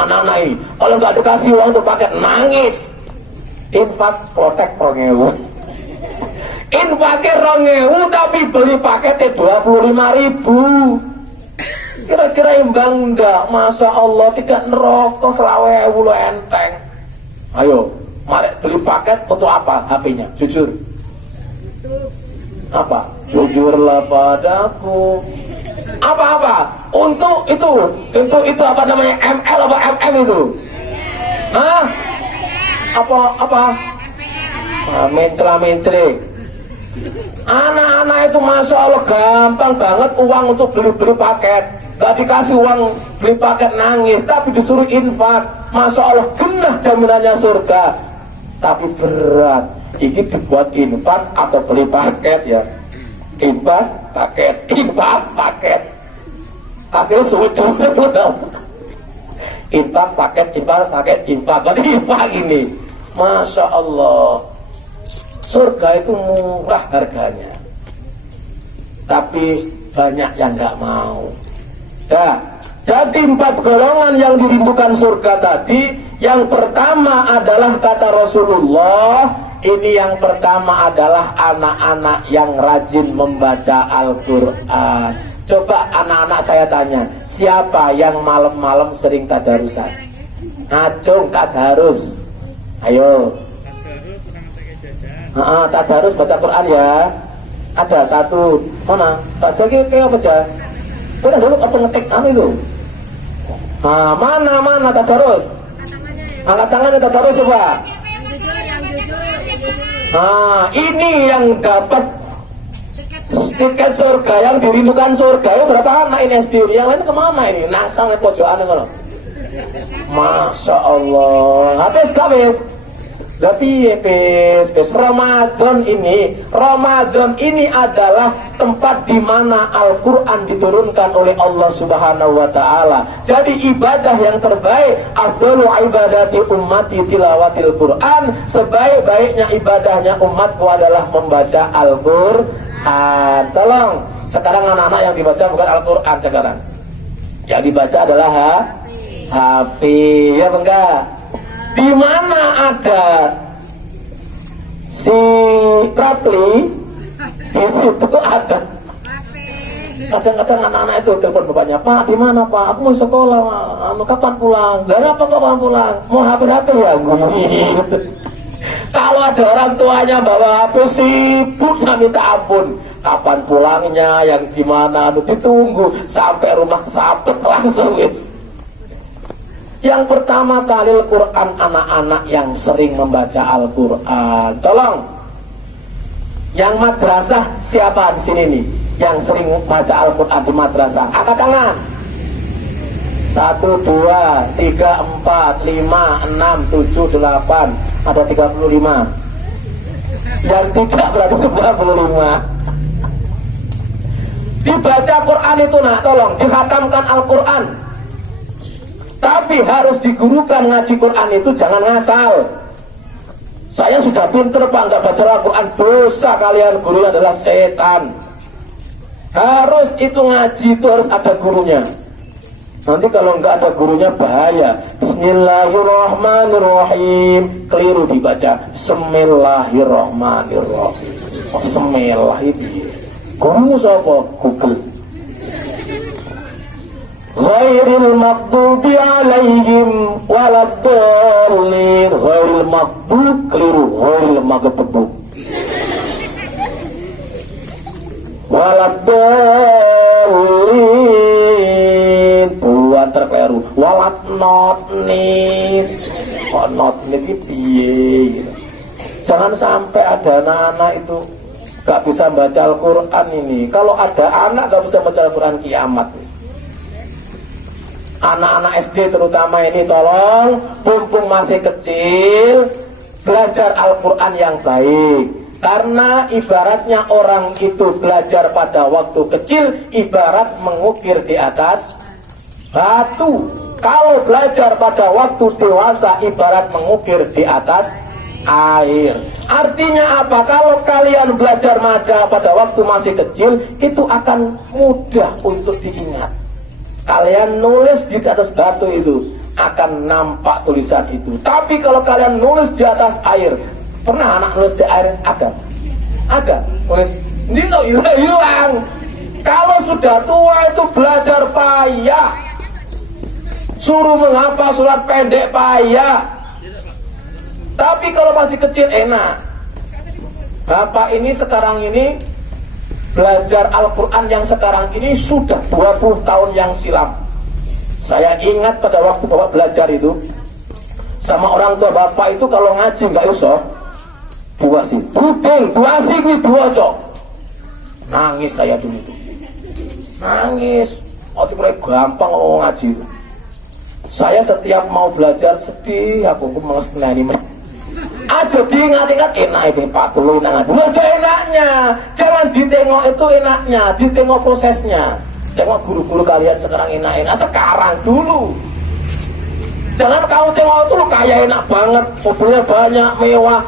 Anak-anak ini, kalau nggak dikasih uang untuk paket, nangis. Infak protek 2.000. Infaknya 2.000 tapi beli paketnya 25.000. Kira-kira imbang enggak? Masya Allah, tiket neraka 20.000 lu enteng. Ayo, mari beli paket untuk apa? HP-nya, jujur. Apa? Jujurlah padaku. Apa-apa? Untuk itu apa namanya? ML apa MM itu? Hah? Apa? Mencela-mencela. Anak-anak itu Masya Allah gampang banget uang untuk beli paket. Gak dikasih uang beli paket nangis, tapi disuruh infak. Masya Allah genah jaminannya surga. Tapi berat. Ini dibuat infak atau beli paket ya. Infak paket. Akhirnya sulit dulu. Infak paket. Berarti infak ini. Masya Allah. Surga itu murah harganya. Tapi banyak yang gak mau. Nah, jadi 4 golongan yang dirindukan surga tadi. Yang pertama adalah kata Rasulullah, ini yang pertama adalah anak-anak yang rajin membaca Al-Quran. Coba anak-anak saya tanya, siapa yang malam-malam sering tadarusan? Acung tadarus. Ayo. Tadarus baca Quran ya. Ada satu. Mana? Tak jadi kayak apa aja? Kita dulu apa ngetik itu? Mana tadarus? Angkat tangannya tadarus coba. Ini yang dapat tiket surga, yang dirindukan surga. Ya berapa anak ini SD? Yang lain kemana ini? Nangsang pojokan ngono. Masya Allah. Habis. Tapi Ramadan ini adalah tempat di mana Al-Quran diturunkan oleh Allah Subhanahu wa Ta'ala. Jadi ibadah yang terbaik, afdalu ibadati ummati tilawatil Quran. Sebaik-baiknya ibadahnya umatku adalah membaca Al-Quran. Tolong, sekarang anak-anak yang dibaca bukan Al-Quran sekarang. Yang dibaca adalah HP, ya enggak? Di mana ada si Rapli, di situ ada. Kadang-kadang anak-anak itu telepon bapaknya, Pak, di mana Pak? Aku mau sekolah, kapan pulang? Lah apa kapan pulang? Mau HP ya? Kalau ada orang tuanya bawa HP sibuknya minta ampun. Kapan pulangnya? Yang di mana? Ditunggu sampai rumah sabtu langsung wis. Yang pertama kali Al-Quran, anak-anak yang sering membaca Al-Quran. Tolong, yang madrasah siapa di sini nih? Yang sering membaca Al-Quran di madrasah, angkat tangan. 1, 2, 3, 4, 5, 6, 7, 8. Ada 35. Yang tidak berarti 95. Dibaca Quran itu tolong dikhatamkan Al-Quran. Tapi harus digurukan ngaji Quran itu, jangan ngasal. Saya sudah pinter Pak, nggak baca Al-Quran, dosa kalian, gurunya adalah setan. Harus itu ngaji itu harus ada gurunya. Nanti kalau nggak ada gurunya bahaya. Bismillahirrahmanirrahim, keliru dibaca Bismillahirrahmanirrahim. Oh, Semelah itu. Gurumu siapa? Google. Ghairil maghdubi alaihim waladdallin. Ghairil maghdub keliru, ghairil maghdub. Waladdallin buat terkeliru. Walat not nit. Kok not nit iki piye gitu. Jangan sampai ada anak-anak itu gak bisa baca Al-Quran ini. Kalau ada anak gak bisa baca Al-Quran, kiamat. Anak-anak SD terutama ini tolong, mumpung masih kecil, belajar Al-Quran yang baik. Karena ibaratnya orang itu belajar pada waktu kecil, ibarat mengukir di atas batu. Kalau belajar pada waktu dewasa, ibarat mengukir di atas air. Artinya apa? Kalau kalian belajar pada waktu masih kecil, itu akan mudah untuk diingat. Kalian nulis di atas batu itu akan nampak tulisan itu. Tapi kalau kalian nulis di atas air, pernah anak nulis di air? Ada nulis ini so hilang. Kalau sudah tua itu belajar payah, suruh menghafal surat pendek payah. Tapi kalau masih kecil enak. Bapak ini sekarang ini belajar Al-Quran yang sekarang ini sudah 20 tahun yang silam. Saya ingat pada waktu Bapak belajar itu sama orang tua Bapak itu kalau ngaji nggak usah dua sih, buding, dua sih, dua cok. Nangis saya dulu itu, nangis. Oh, mulai gampang ngomong ngaji itu. Saya setiap mau belajar sedih, aku males nani. Aja diingat-ingat enak itu 40 enak. Belajar enaknya, jangan ditengok itu enaknya, ditengok prosesnya. Tengok guru-guru kalian sekarang enak-enak, sekarang dulu. Jangan kau tengok itu lu kaya enak banget, mobilnya banyak, mewah.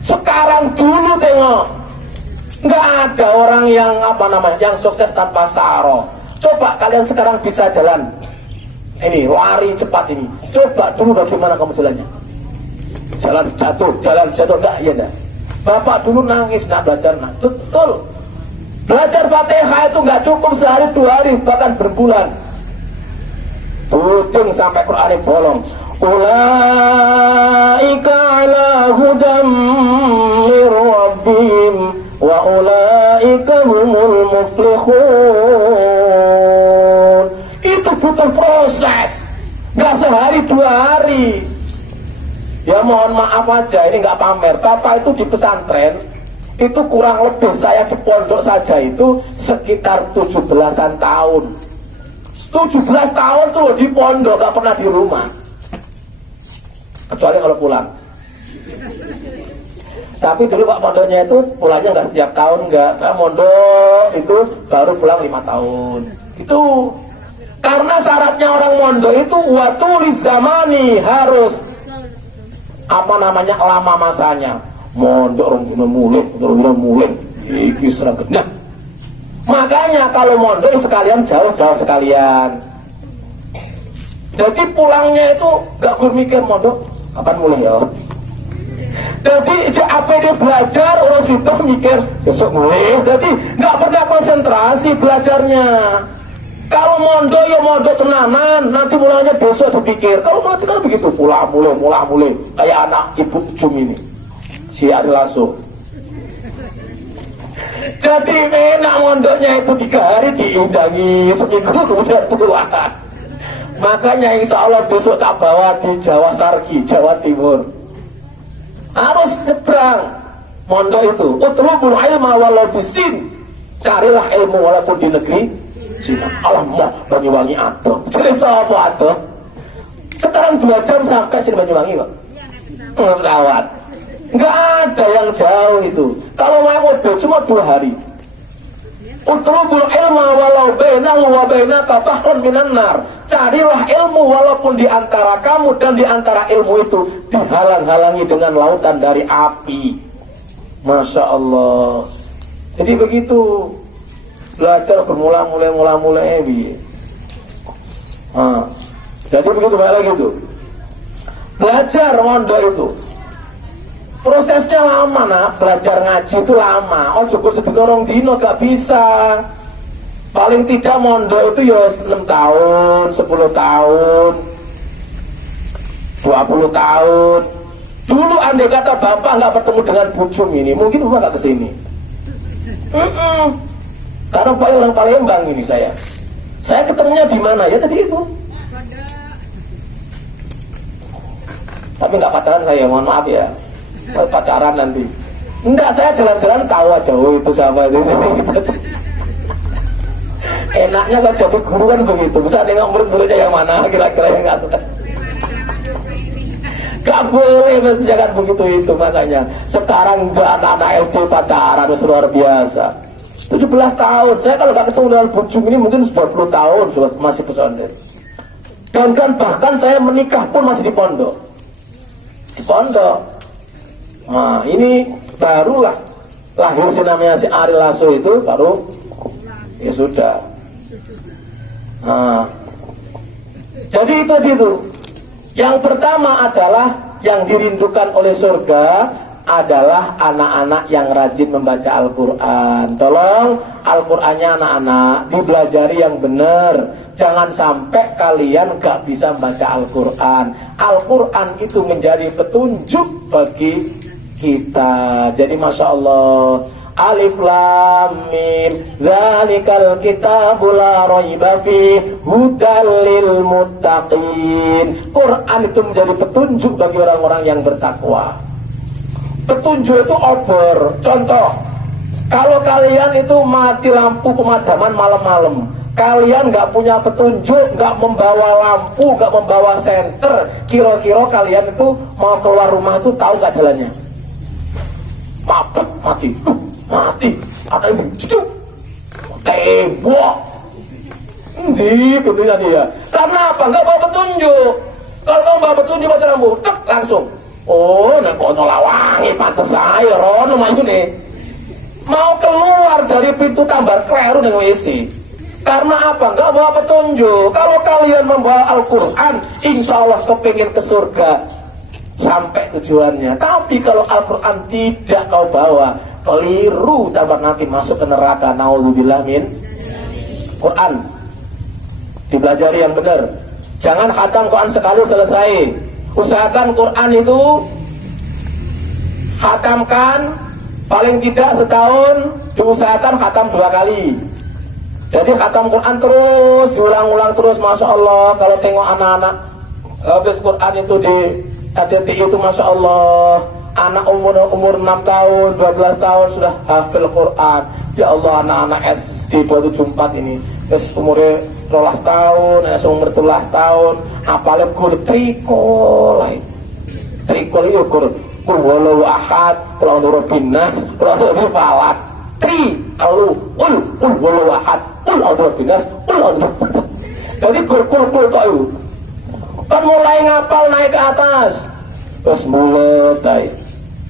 Sekarang dulu tengok. Nggak ada orang yang yang sukses tanpa saro. Coba kalian sekarang bisa jalan ini, lari cepat ini. Coba dulu bagaimana kamu jalannya? Jalan jatuh, enggak, ya enggak. Bapak dulu nangis nggak belajar, nah betul. Belajar Fatihah itu nggak cukup sehari 2 hari, bahkan berbulan. Buding sampai Quran bolong. Ulaika ala hudam mir rabbihim wa ulaika humul muflihun. Itu butuh proses, nggak sehari 2 hari. Ya mohon maaf aja, ini nggak pamer. Bapak itu di pesantren, itu kurang lebih saya di pondok saja itu sekitar 17-an tahun. 17 tahun tuh di pondok, gak pernah di rumah. Kecuali kalau pulang. Tapi dulu Pak pondoknya itu pulangnya nggak setiap tahun, nggak. Nah, mondok itu baru pulang 5 tahun. Itu karena syaratnya orang mondok itu watulis zamani, harus lama masanya. Mondok orang mulai iki serang. Nah, makanya kalau mondok sekalian jauh-jauh sekalian. Jadi pulangnya itu gak gue mikir mondok kapan mulai ya. Jadi apa dia belajar orang situ mikir besok mulai. Jadi gak pernah konsentrasi belajarnya. Kalau mondok ya mondok tenanan, nanti mulanya besok dipikir. Kalau nanti kan begitu mulai kayak anak ibu Jum ini, si Ari Lasso. Jadi enak mondoknya itu 3 hari diundangi, seminggu kemudian pulang. Makanya insya Allah besok tak bawa di Jawa Sarki, Jawa Timur. Harus nyebrang mondok itu. Utlubul ilma walau bisin, carilah ilmu walaupun di negeri Cina. Alamak, Banyuwangi adoh. Jadi apa adoh? Sekarang 2 jam sampai sini Banyuwangi kok. Pesawat. Nggak ada yang jauh itu. Kalau mau mobil cuma 2 hari. Utlubul ilma walau bainahu wa bainaka bahrun minan nar. Carilah ilmu walaupun di antara kamu dan di antara ilmu itu dihalang-halangi dengan lautan dari api. Masya Allah. Jadi begitu. Belajar bermula-mulai. Nah, jadi begitu balik gitu. Belajar mondok itu prosesnya lama nak, belajar ngaji itu lama. Oh cukup sedikit orang dino gak bisa. Paling tidak mondok itu ya 6 tahun, 10 tahun, 20 tahun. Dulu andai kata bapak nggak bertemu dengan Bucung ini, mungkin bapak nggak kesini. Karena bapak orang Palembang ini saya. Saya ketemunya di mana ya tadi itu. Tapi nggak pacaran saya, mohon maaf ya. Pacaran nanti. Enggak, saya jalan-jalan tahu aja, oh itu siapa itu. Enaknya kalau jadi guru kan begitu, bisa nengok murid-muridnya yang mana, kira-kira yang nggak tahu. Gak boleh mestinya kan begitu itu, makanya sekarang enggak anak-anak SD pacaran luar biasa. 17 tahun, saya kalau gak ketemu dengan Bucung ini mungkin 20 tahun sudah masih pesantren. Dan kan bahkan saya menikah pun masih di pondok. Di pondok. Nah ini barulah lahir si namanya si Ari Lasso itu baru ya sudah. Nah, jadi itu. Yang pertama adalah yang dirindukan oleh surga adalah anak-anak yang rajin membaca Al-Quran. Tolong Al-Qurannya anak-anak dipelajari yang benar. Jangan sampai kalian gak bisa membaca Al-Quran. Al-Quran itu menjadi petunjuk bagi kita. Jadi Masya Allah, Alif Lam Mim Dzalikal kitabul la raiba fihi hudal lil muttaqin. Quran itu menjadi petunjuk bagi orang-orang yang bertakwa. Petunjuk itu obor. Contoh, kalau kalian itu mati lampu pemadaman malam-malam, kalian nggak punya petunjuk, nggak membawa lampu, nggak membawa senter, kira-kira kalian itu mau keluar rumah itu tahu nggak jalannya? Mati. Ada ini, cucuk, tembok. Ini tentunya dia. Karena apa? Nggak bawa petunjuk. Kalau kamu bawa petunjuk baca lampu, tek langsung. Oh, nak kono lawangi pantes saya, rono maju nih. Mau keluar dari pintu tambar kleru dengan WC. Karena apa? Nggak bawa petunjuk. Kalau kalian membawa Al-Quran, insya Allah kepingin ke surga sampai tujuannya. Tapi kalau Al-Quran tidak kau bawa, keliru, tambah nanti masuk ke neraka. Naudzubillah min. Quran dipelajari yang benar. Jangan khatam Quran sekali selesai. Usahakan Quran itu khatamkan paling tidak setahun, diusahakan khatam 2 kali. Jadi khatam Quran terus, diulang-ulang terus. Masya Allah, kalau tengok anak-anak habis Quran itu di KTTI itu Masya Allah, anak umur 6 tahun, 12 tahun sudah hafil Quran. Ya Allah, anak-anak SD 274 ini umurnya 12 tahun, umur 13 tahun, apalagi kur trikol itu kur walau ahad, kalau nurut binas, kalau nurut falak, kalau walau ahad, kalau nurut binas, kalau nurut. Jadi kur itu kan mulai ngapal naik ke atas, terus mulai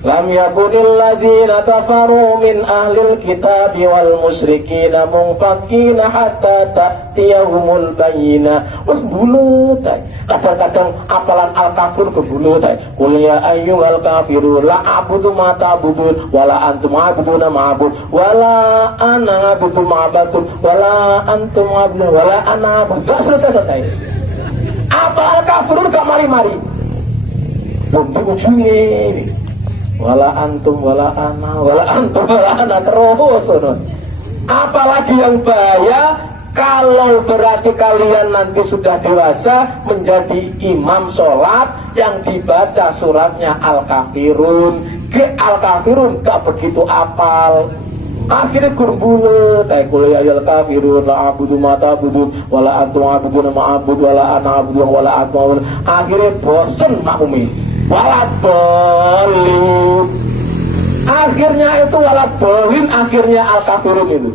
lam yakunil ladzina kafaru min ahlil kitabi wal musyrikina munfakina hatta ta'tiyahumul bayyinah. Terus bulut. Kadang-kadang apalan al-kafir ke bulut. Qul ya ayyuhal kafirun la a'budu ma ta'budun wala antum a'buduna ma a'bud wala ana a'budu ma a'budun wala antum a'buduna wala ana a'bud. Gak selesai. Apa al-kafirun gak mari-mari. Ujungnya ini wala antum wala ana terus. Apalagi yang bahaya kalau berarti kalian nanti sudah dewasa menjadi imam sholat yang dibaca suratnya Al-Kafirun. Al-Kafirun gak begitu apal, akhirnya kurbulet. Qul ya ayyuhal kafirun la a'budu ma ta'budun wala antum a'buduna ma a'bud wala ana a'budu wala antum. Akhirnya bosen makmumi. Waladolin, akhirnya itu waladolin, akhirnya al-kafirun itu.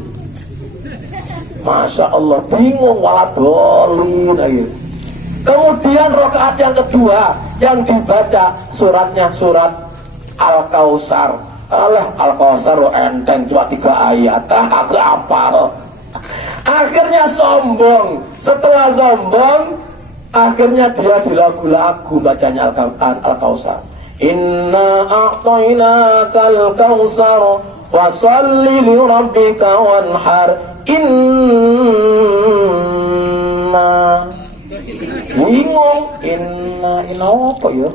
Masya Allah, bingung waladolin lagi. Kemudian rakaat yang kedua yang dibaca suratnya surat Al-Kautsar. Alah, Al-Kautsar enteng cuma 3 ayat, agak apal. Akhirnya sombong. Setelah sombong, akhirnya dia dilagu-lagu bacanya Al-Kautsar. Inna a'tainakal kautsar wa sholli li rabbika wanhar. Inna bingung, inna apa ya?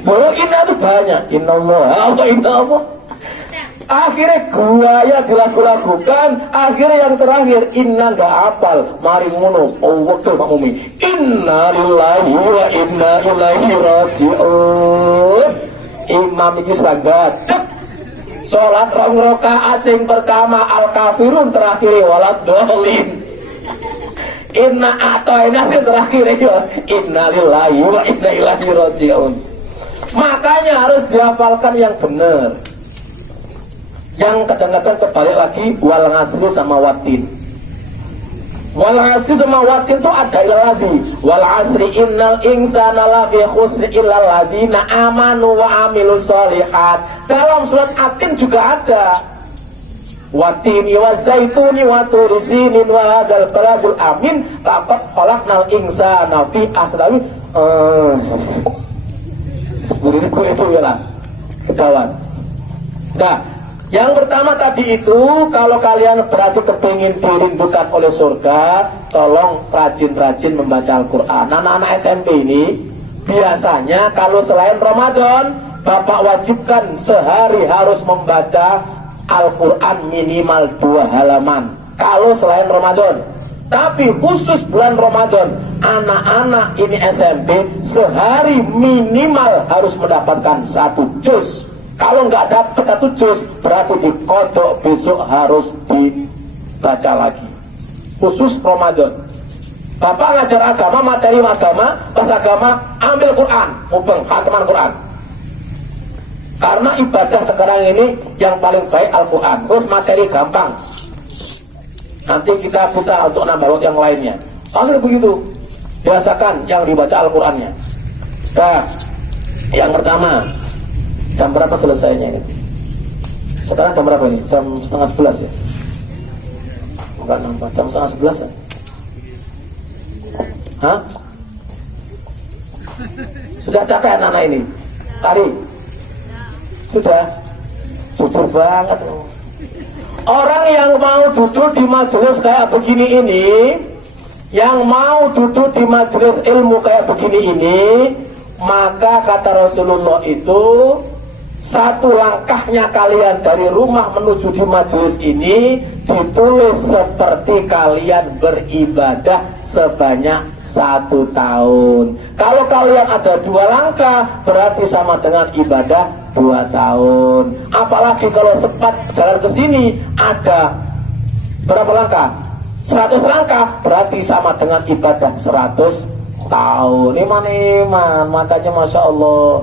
Boleh inna itu banyak. Inna Allah, inna apa? Akhirnya gaya dilagu-lagukan. Akhirnya yang terakhir inna gak hafal. Mari ngono, waktu Pak Mumi. Inna lillahi wa inna ilaihi raji'un. Imam ini seranggat. Sholat rong rakaat sing pertama al-kafirun, terakhir walad dolin. Inna a'toina sing terakhir ya inna lillahi wa inna ilaihi raji'un. Makanya harus dihafalkan yang benar. Yang kadang-kadang kebalik lagi wal ngasri sama watin. Wal ngasri sama watin itu ada ilaladi. Wal asri innal insana lafi khusri illal ladina amanu wa amilus sholihat. Dalam surat Atin juga ada. Watini wa zaituni wa turisinin wa hadzal baladul amin laqad khalaqnal insana fi ahsani Beriku itu ya lah kawan. Nah, yang pertama tadi itu, kalau kalian berarti kepingin dirindukan oleh surga, tolong rajin-rajin membaca Al-Quran. Anak-anak SMP ini biasanya kalau selain Ramadan, Bapak wajibkan sehari harus membaca Al-Quran minimal 2 halaman. Kalau selain Ramadan. Tapi khusus bulan Ramadan, anak-anak ini SMP sehari minimal harus mendapatkan 1 juz. Kalau nggak dapat 1 juz, berarti dikodok besok harus dibaca lagi. Khusus Ramadan. Bapak ngajar agama, materi agama, pas agama, ambil Quran, mubeng, khataman Quran. Karena ibadah sekarang ini yang paling baik Al-Quran. Terus materi gampang. Nanti kita bisa untuk nambah yang lainnya. Ambil begitu. Biasakan yang dibaca Al-Qurannya. Nah, yang pertama. Jam berapa selesainya ini? Sekarang jam berapa ini? Jam 10:30 ya? Enggak nampak, jam 10:30 ya? Hah? Sudah capek anak-anak ini? Tari? Sudah? Jujur banget. Orang yang mau duduk di majelis kayak begini ini, yang mau duduk di majelis ilmu kayak begini ini, maka kata Rasulullah itu, 1 langkahnya kalian dari rumah menuju di majelis ini ditulis seperti kalian beribadah sebanyak 1 tahun. Kalau kalian ada 2 langkah berarti sama dengan ibadah 2 tahun. Apalagi kalau sempat jalan ke sini ada berapa langkah? 100 langkah berarti sama dengan ibadah 100 tahun. Iman, makanya Masya Allah.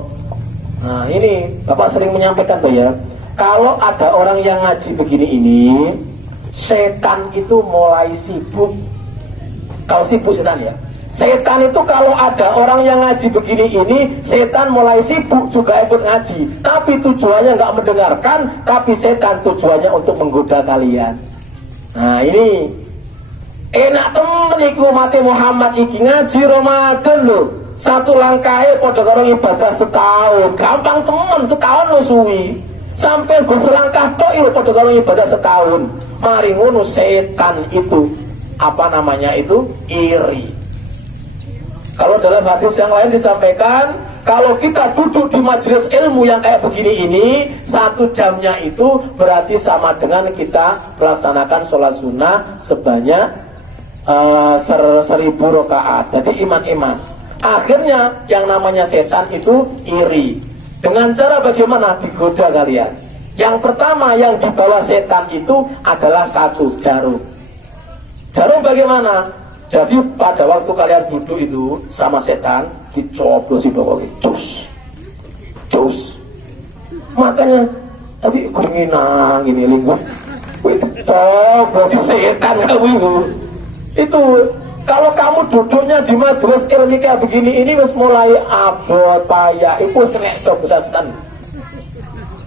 Nah ini Bapak sering menyampaikan tuh ya, kalau ada orang yang ngaji begini ini, setan itu mulai sibuk. Kalau sibuk setan ya, setan itu kalau ada orang yang ngaji begini ini, setan mulai sibuk juga ikut ngaji. Tapi tujuannya nggak mendengarkan, tapi setan tujuannya untuk menggoda kalian. Nah ini enak temen iku mati Muhammad iki ngaji Ramadan loh. 1 langkahnya pada karo ibadah setahun. Gampang temen, setahun lo suwi. Sampai berselangkah tok lho pada karo ibadah setahun. Mari ngono setan itu apa namanya itu? Iri. Kalau dalam hadis yang lain disampaikan, kalau kita duduk di majelis ilmu yang kayak begini ini, 1 jamnya itu berarti sama dengan kita melaksanakan sholat sunnah sebanyak 1000 rakaat. Jadi iman-iman. Akhirnya yang namanya setan itu iri. Dengan cara bagaimana? Digoda kalian. Yang pertama yang dibawa setan itu adalah 1 jarum. Jarum bagaimana? Jadi pada waktu kalian duduk itu sama setan, dicoblos di bawah, cus, cus. Makanya tapi keringinan gini lingkup, coblos si setan kamu itu. Kalau kamu duduknya di majelis ilmu kayak begini ini wis mulai abot payah, itu kena coblosan setan.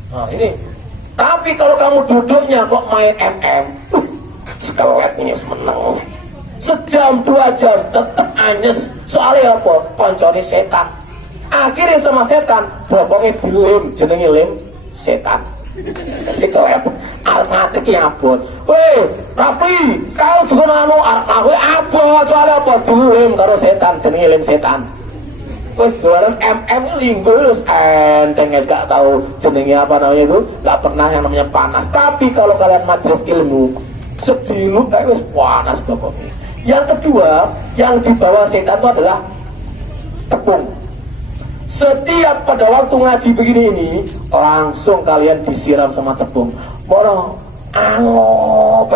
Nah ini. Tapi kalau kamu duduknya kok main MM, Skelet ini meneng. Sejam 2 jam tetep anyes. Soalnya apa? Koncone setan. Akhirnya sama setan, bokongnya dilem, jenenge lem setan. Jadi kelep, armatik ya abot. Weh, Rapi, kau juga nanu armatik abot. Soalnya apa? Dilem karo setan, jenenge lem setan. Terus jualan MM linggul enteng gak tahu jenenge apa namanya itu, gak pernah yang namanya panas. Tapi kalau kalian majelis ilmu sedilu kayak wis panas pokoknya. Yang kedua yang dibawa setan itu adalah tepung. Setiap pada waktu ngaji begini ini langsung kalian disiram sama tepung. Mono angop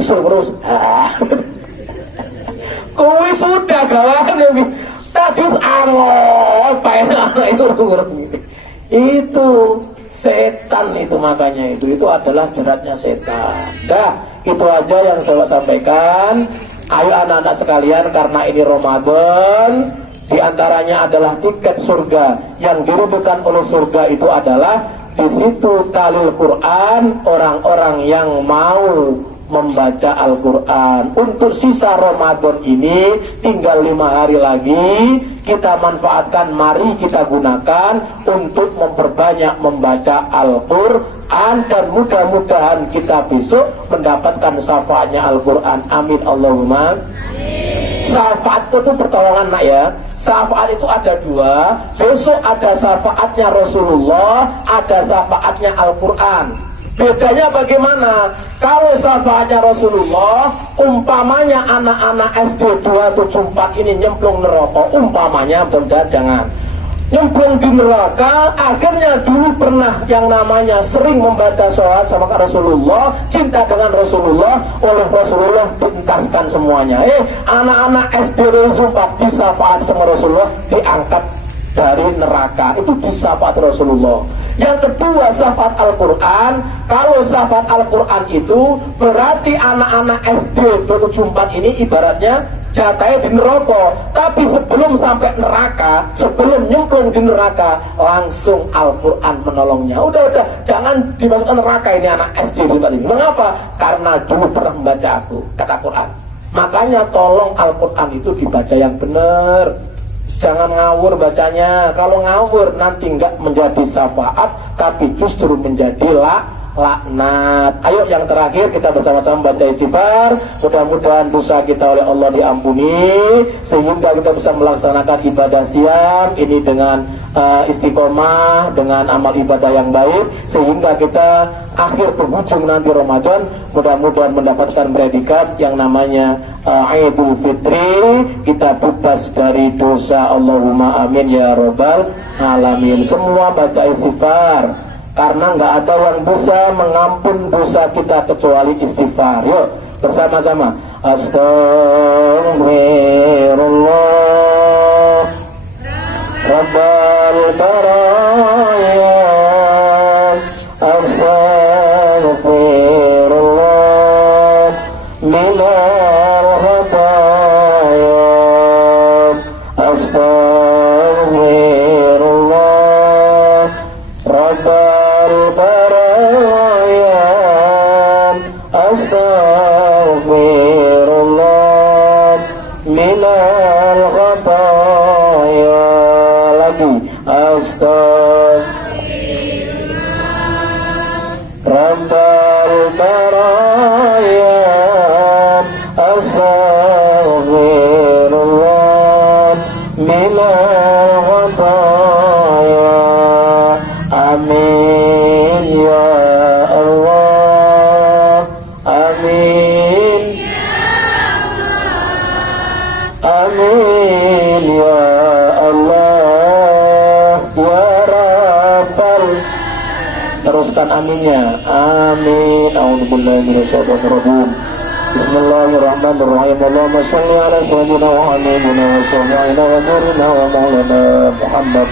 terus kuwi sudah gawane tadi angop itu setan itu, makanya itu adalah jeratnya setan. Dah, itu aja yang saya sampaikan. Ayo anak-anak sekalian, karena ini Ramadan, di antaranya adalah tiket surga. Yang dirindukan oleh surga itu adalah di situ talil Quran, orang-orang yang mau membaca Al-Quran. Untuk sisa Ramadan ini tinggal 5 hari lagi, kita manfaatkan, mari kita gunakan untuk memperbanyak membaca Al-Quran, dan mudah-mudahan kita besok mendapatkan syafaatnya Al-Quran. Amin Allahumma. Syafaat itu pertolongan nak ya. Syafaat itu ada 2. Besok ada syafaatnya Rasulullah, ada syafaatnya Al-Quran. Bedanya bagaimana? Kalau syafaatnya Rasulullah, umpamanya anak-anak SD 274 ini nyemplung neraka, umpamanya, mudah-mudahan jangan nyemplung di neraka. Akhirnya dulu pernah yang namanya sering membaca sholawat sama Rasulullah, cinta dengan Rasulullah, oleh Rasulullah dientaskan semuanya. Anak-anak SD 274 disyafaat sama Rasulullah, diangkat dari neraka. Itu disyafaat Rasulullah. Yang kedua, syafaat Al-Quran. Kalau syafaat Al-Quran itu berarti anak-anak SD 274 ini ibaratnya jatahnya di neraka. Tapi sebelum sampai neraka, sebelum nyemplung di neraka, langsung Al-Quran menolongnya. Udah, jangan dimasukkan neraka ini anak SD 274 ini. Mengapa? Karena dulu pernah membaca aku, kata Quran. Makanya tolong Al-Quran itu dibaca yang benar. Jangan ngawur bacanya. Kalau ngawur nanti enggak menjadi syafaat, tapi justru menjadi laknat. Ayo yang terakhir kita bersama-sama baca istighfar. Mudah-mudahan dosa kita oleh Allah diampuni, sehingga kita bisa melaksanakan ibadah siang ini dengan istiqomah, dengan amal ibadah yang baik, sehingga kita akhir penghujung nanti Ramadan mudah-mudahan mendapatkan predikat yang namanya Idul Fitri, kita bebas dari dosa. Allahumma amin ya robbal alamin. Semua baca istighfar, karena nggak ada yang bisa mengampun dosa kita kecuali istighfar. Yuk bersama-sama. Astaghfirullah Rabbal baraya, astaghfirullah minal khataya, astaghfirullah Rabbal baraya, astaghfirullah minal khataya. Lagi Rabbal baraya, astaghfirullah minal khataya. Amin ya Allah. Amin. Amin ya Allah. Ya Rabbal. Teruskan aminnya. Amin. A'udzubillahi minasyaitonirrajim. Bismillahirrahmanirrahim. Allahumma shalli ala sayyidina wa habibina wa syafi'ina wa nurina wa maulana Muhammad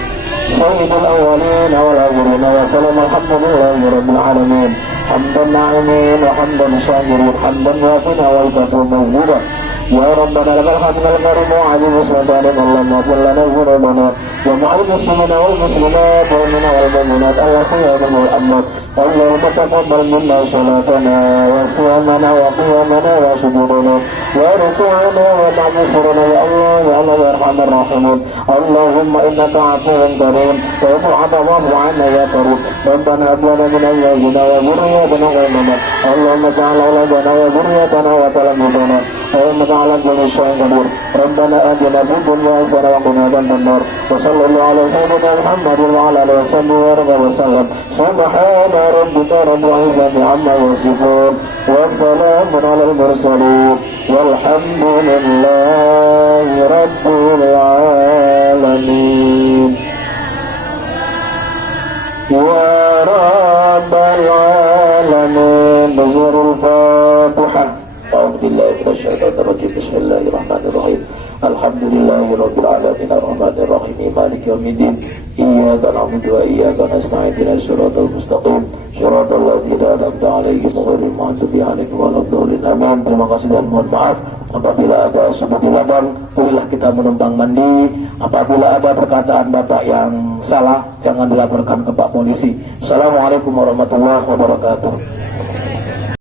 sayyidil awwalin wal akhirin wa sallam. Alhamdulillahi rabbil alamin. Hamdan na'imin wa hamdan syakirin, hamdan wafina wa ibadu mazida. Ya Rabbana lakal hamdul karim wa 'ala muslimin. Allahumma ighfir lana dhunubana wa ma'al muslimina wal muslimat wal mu'minina wal mu'minat al-ahya'i wal amwat. اللهم تقبل منا صلاتنا وصيامنا وقيامنا وسجودنا وركوعنا وتعبصرنا يا الله يا الله يا ارحم الراحمين. اللهم انك عفو كريم تحب العفو عنا يا كريم. ربنا هب لنا من ازواجنا وذرياتنا قرة اللهم اجعل اولادنا وذرياتنا وتلاميذنا انك على كل شيء قدير. ربنا اتنا في الدنيا حسنة وقنا عذاب النار. وصلى الله على سيدنا محمد وعلى اله وصحبه وسلم. سبحان ربك رب العزة عما يصفون وسلام على المرسلين والحمد لله رب العالمين. يا رب العالمين. بزور الفاتحة. أعوذ بالله من الشيطان الرجيم. بسم الله الرحمن الرحيم. الحمد لله رب العالمين الرحمن الرحيم مالك يوم الدين. إياك نعبد وإياك نستعين اهدنا الصراط المستقيم صراط الذين أنعمت عليهم غير المغضوب عليهم ولا الضالين. Amin. Terima kasih dan mohon maaf apabila ada sebut iladan. Bolehlah kita menumpang mandi. Apabila ada perkataan Bapak yang salah, jangan dilaporkan ke Pak Polisi. Assalamualaikum warahmatullahi wabarakatuh.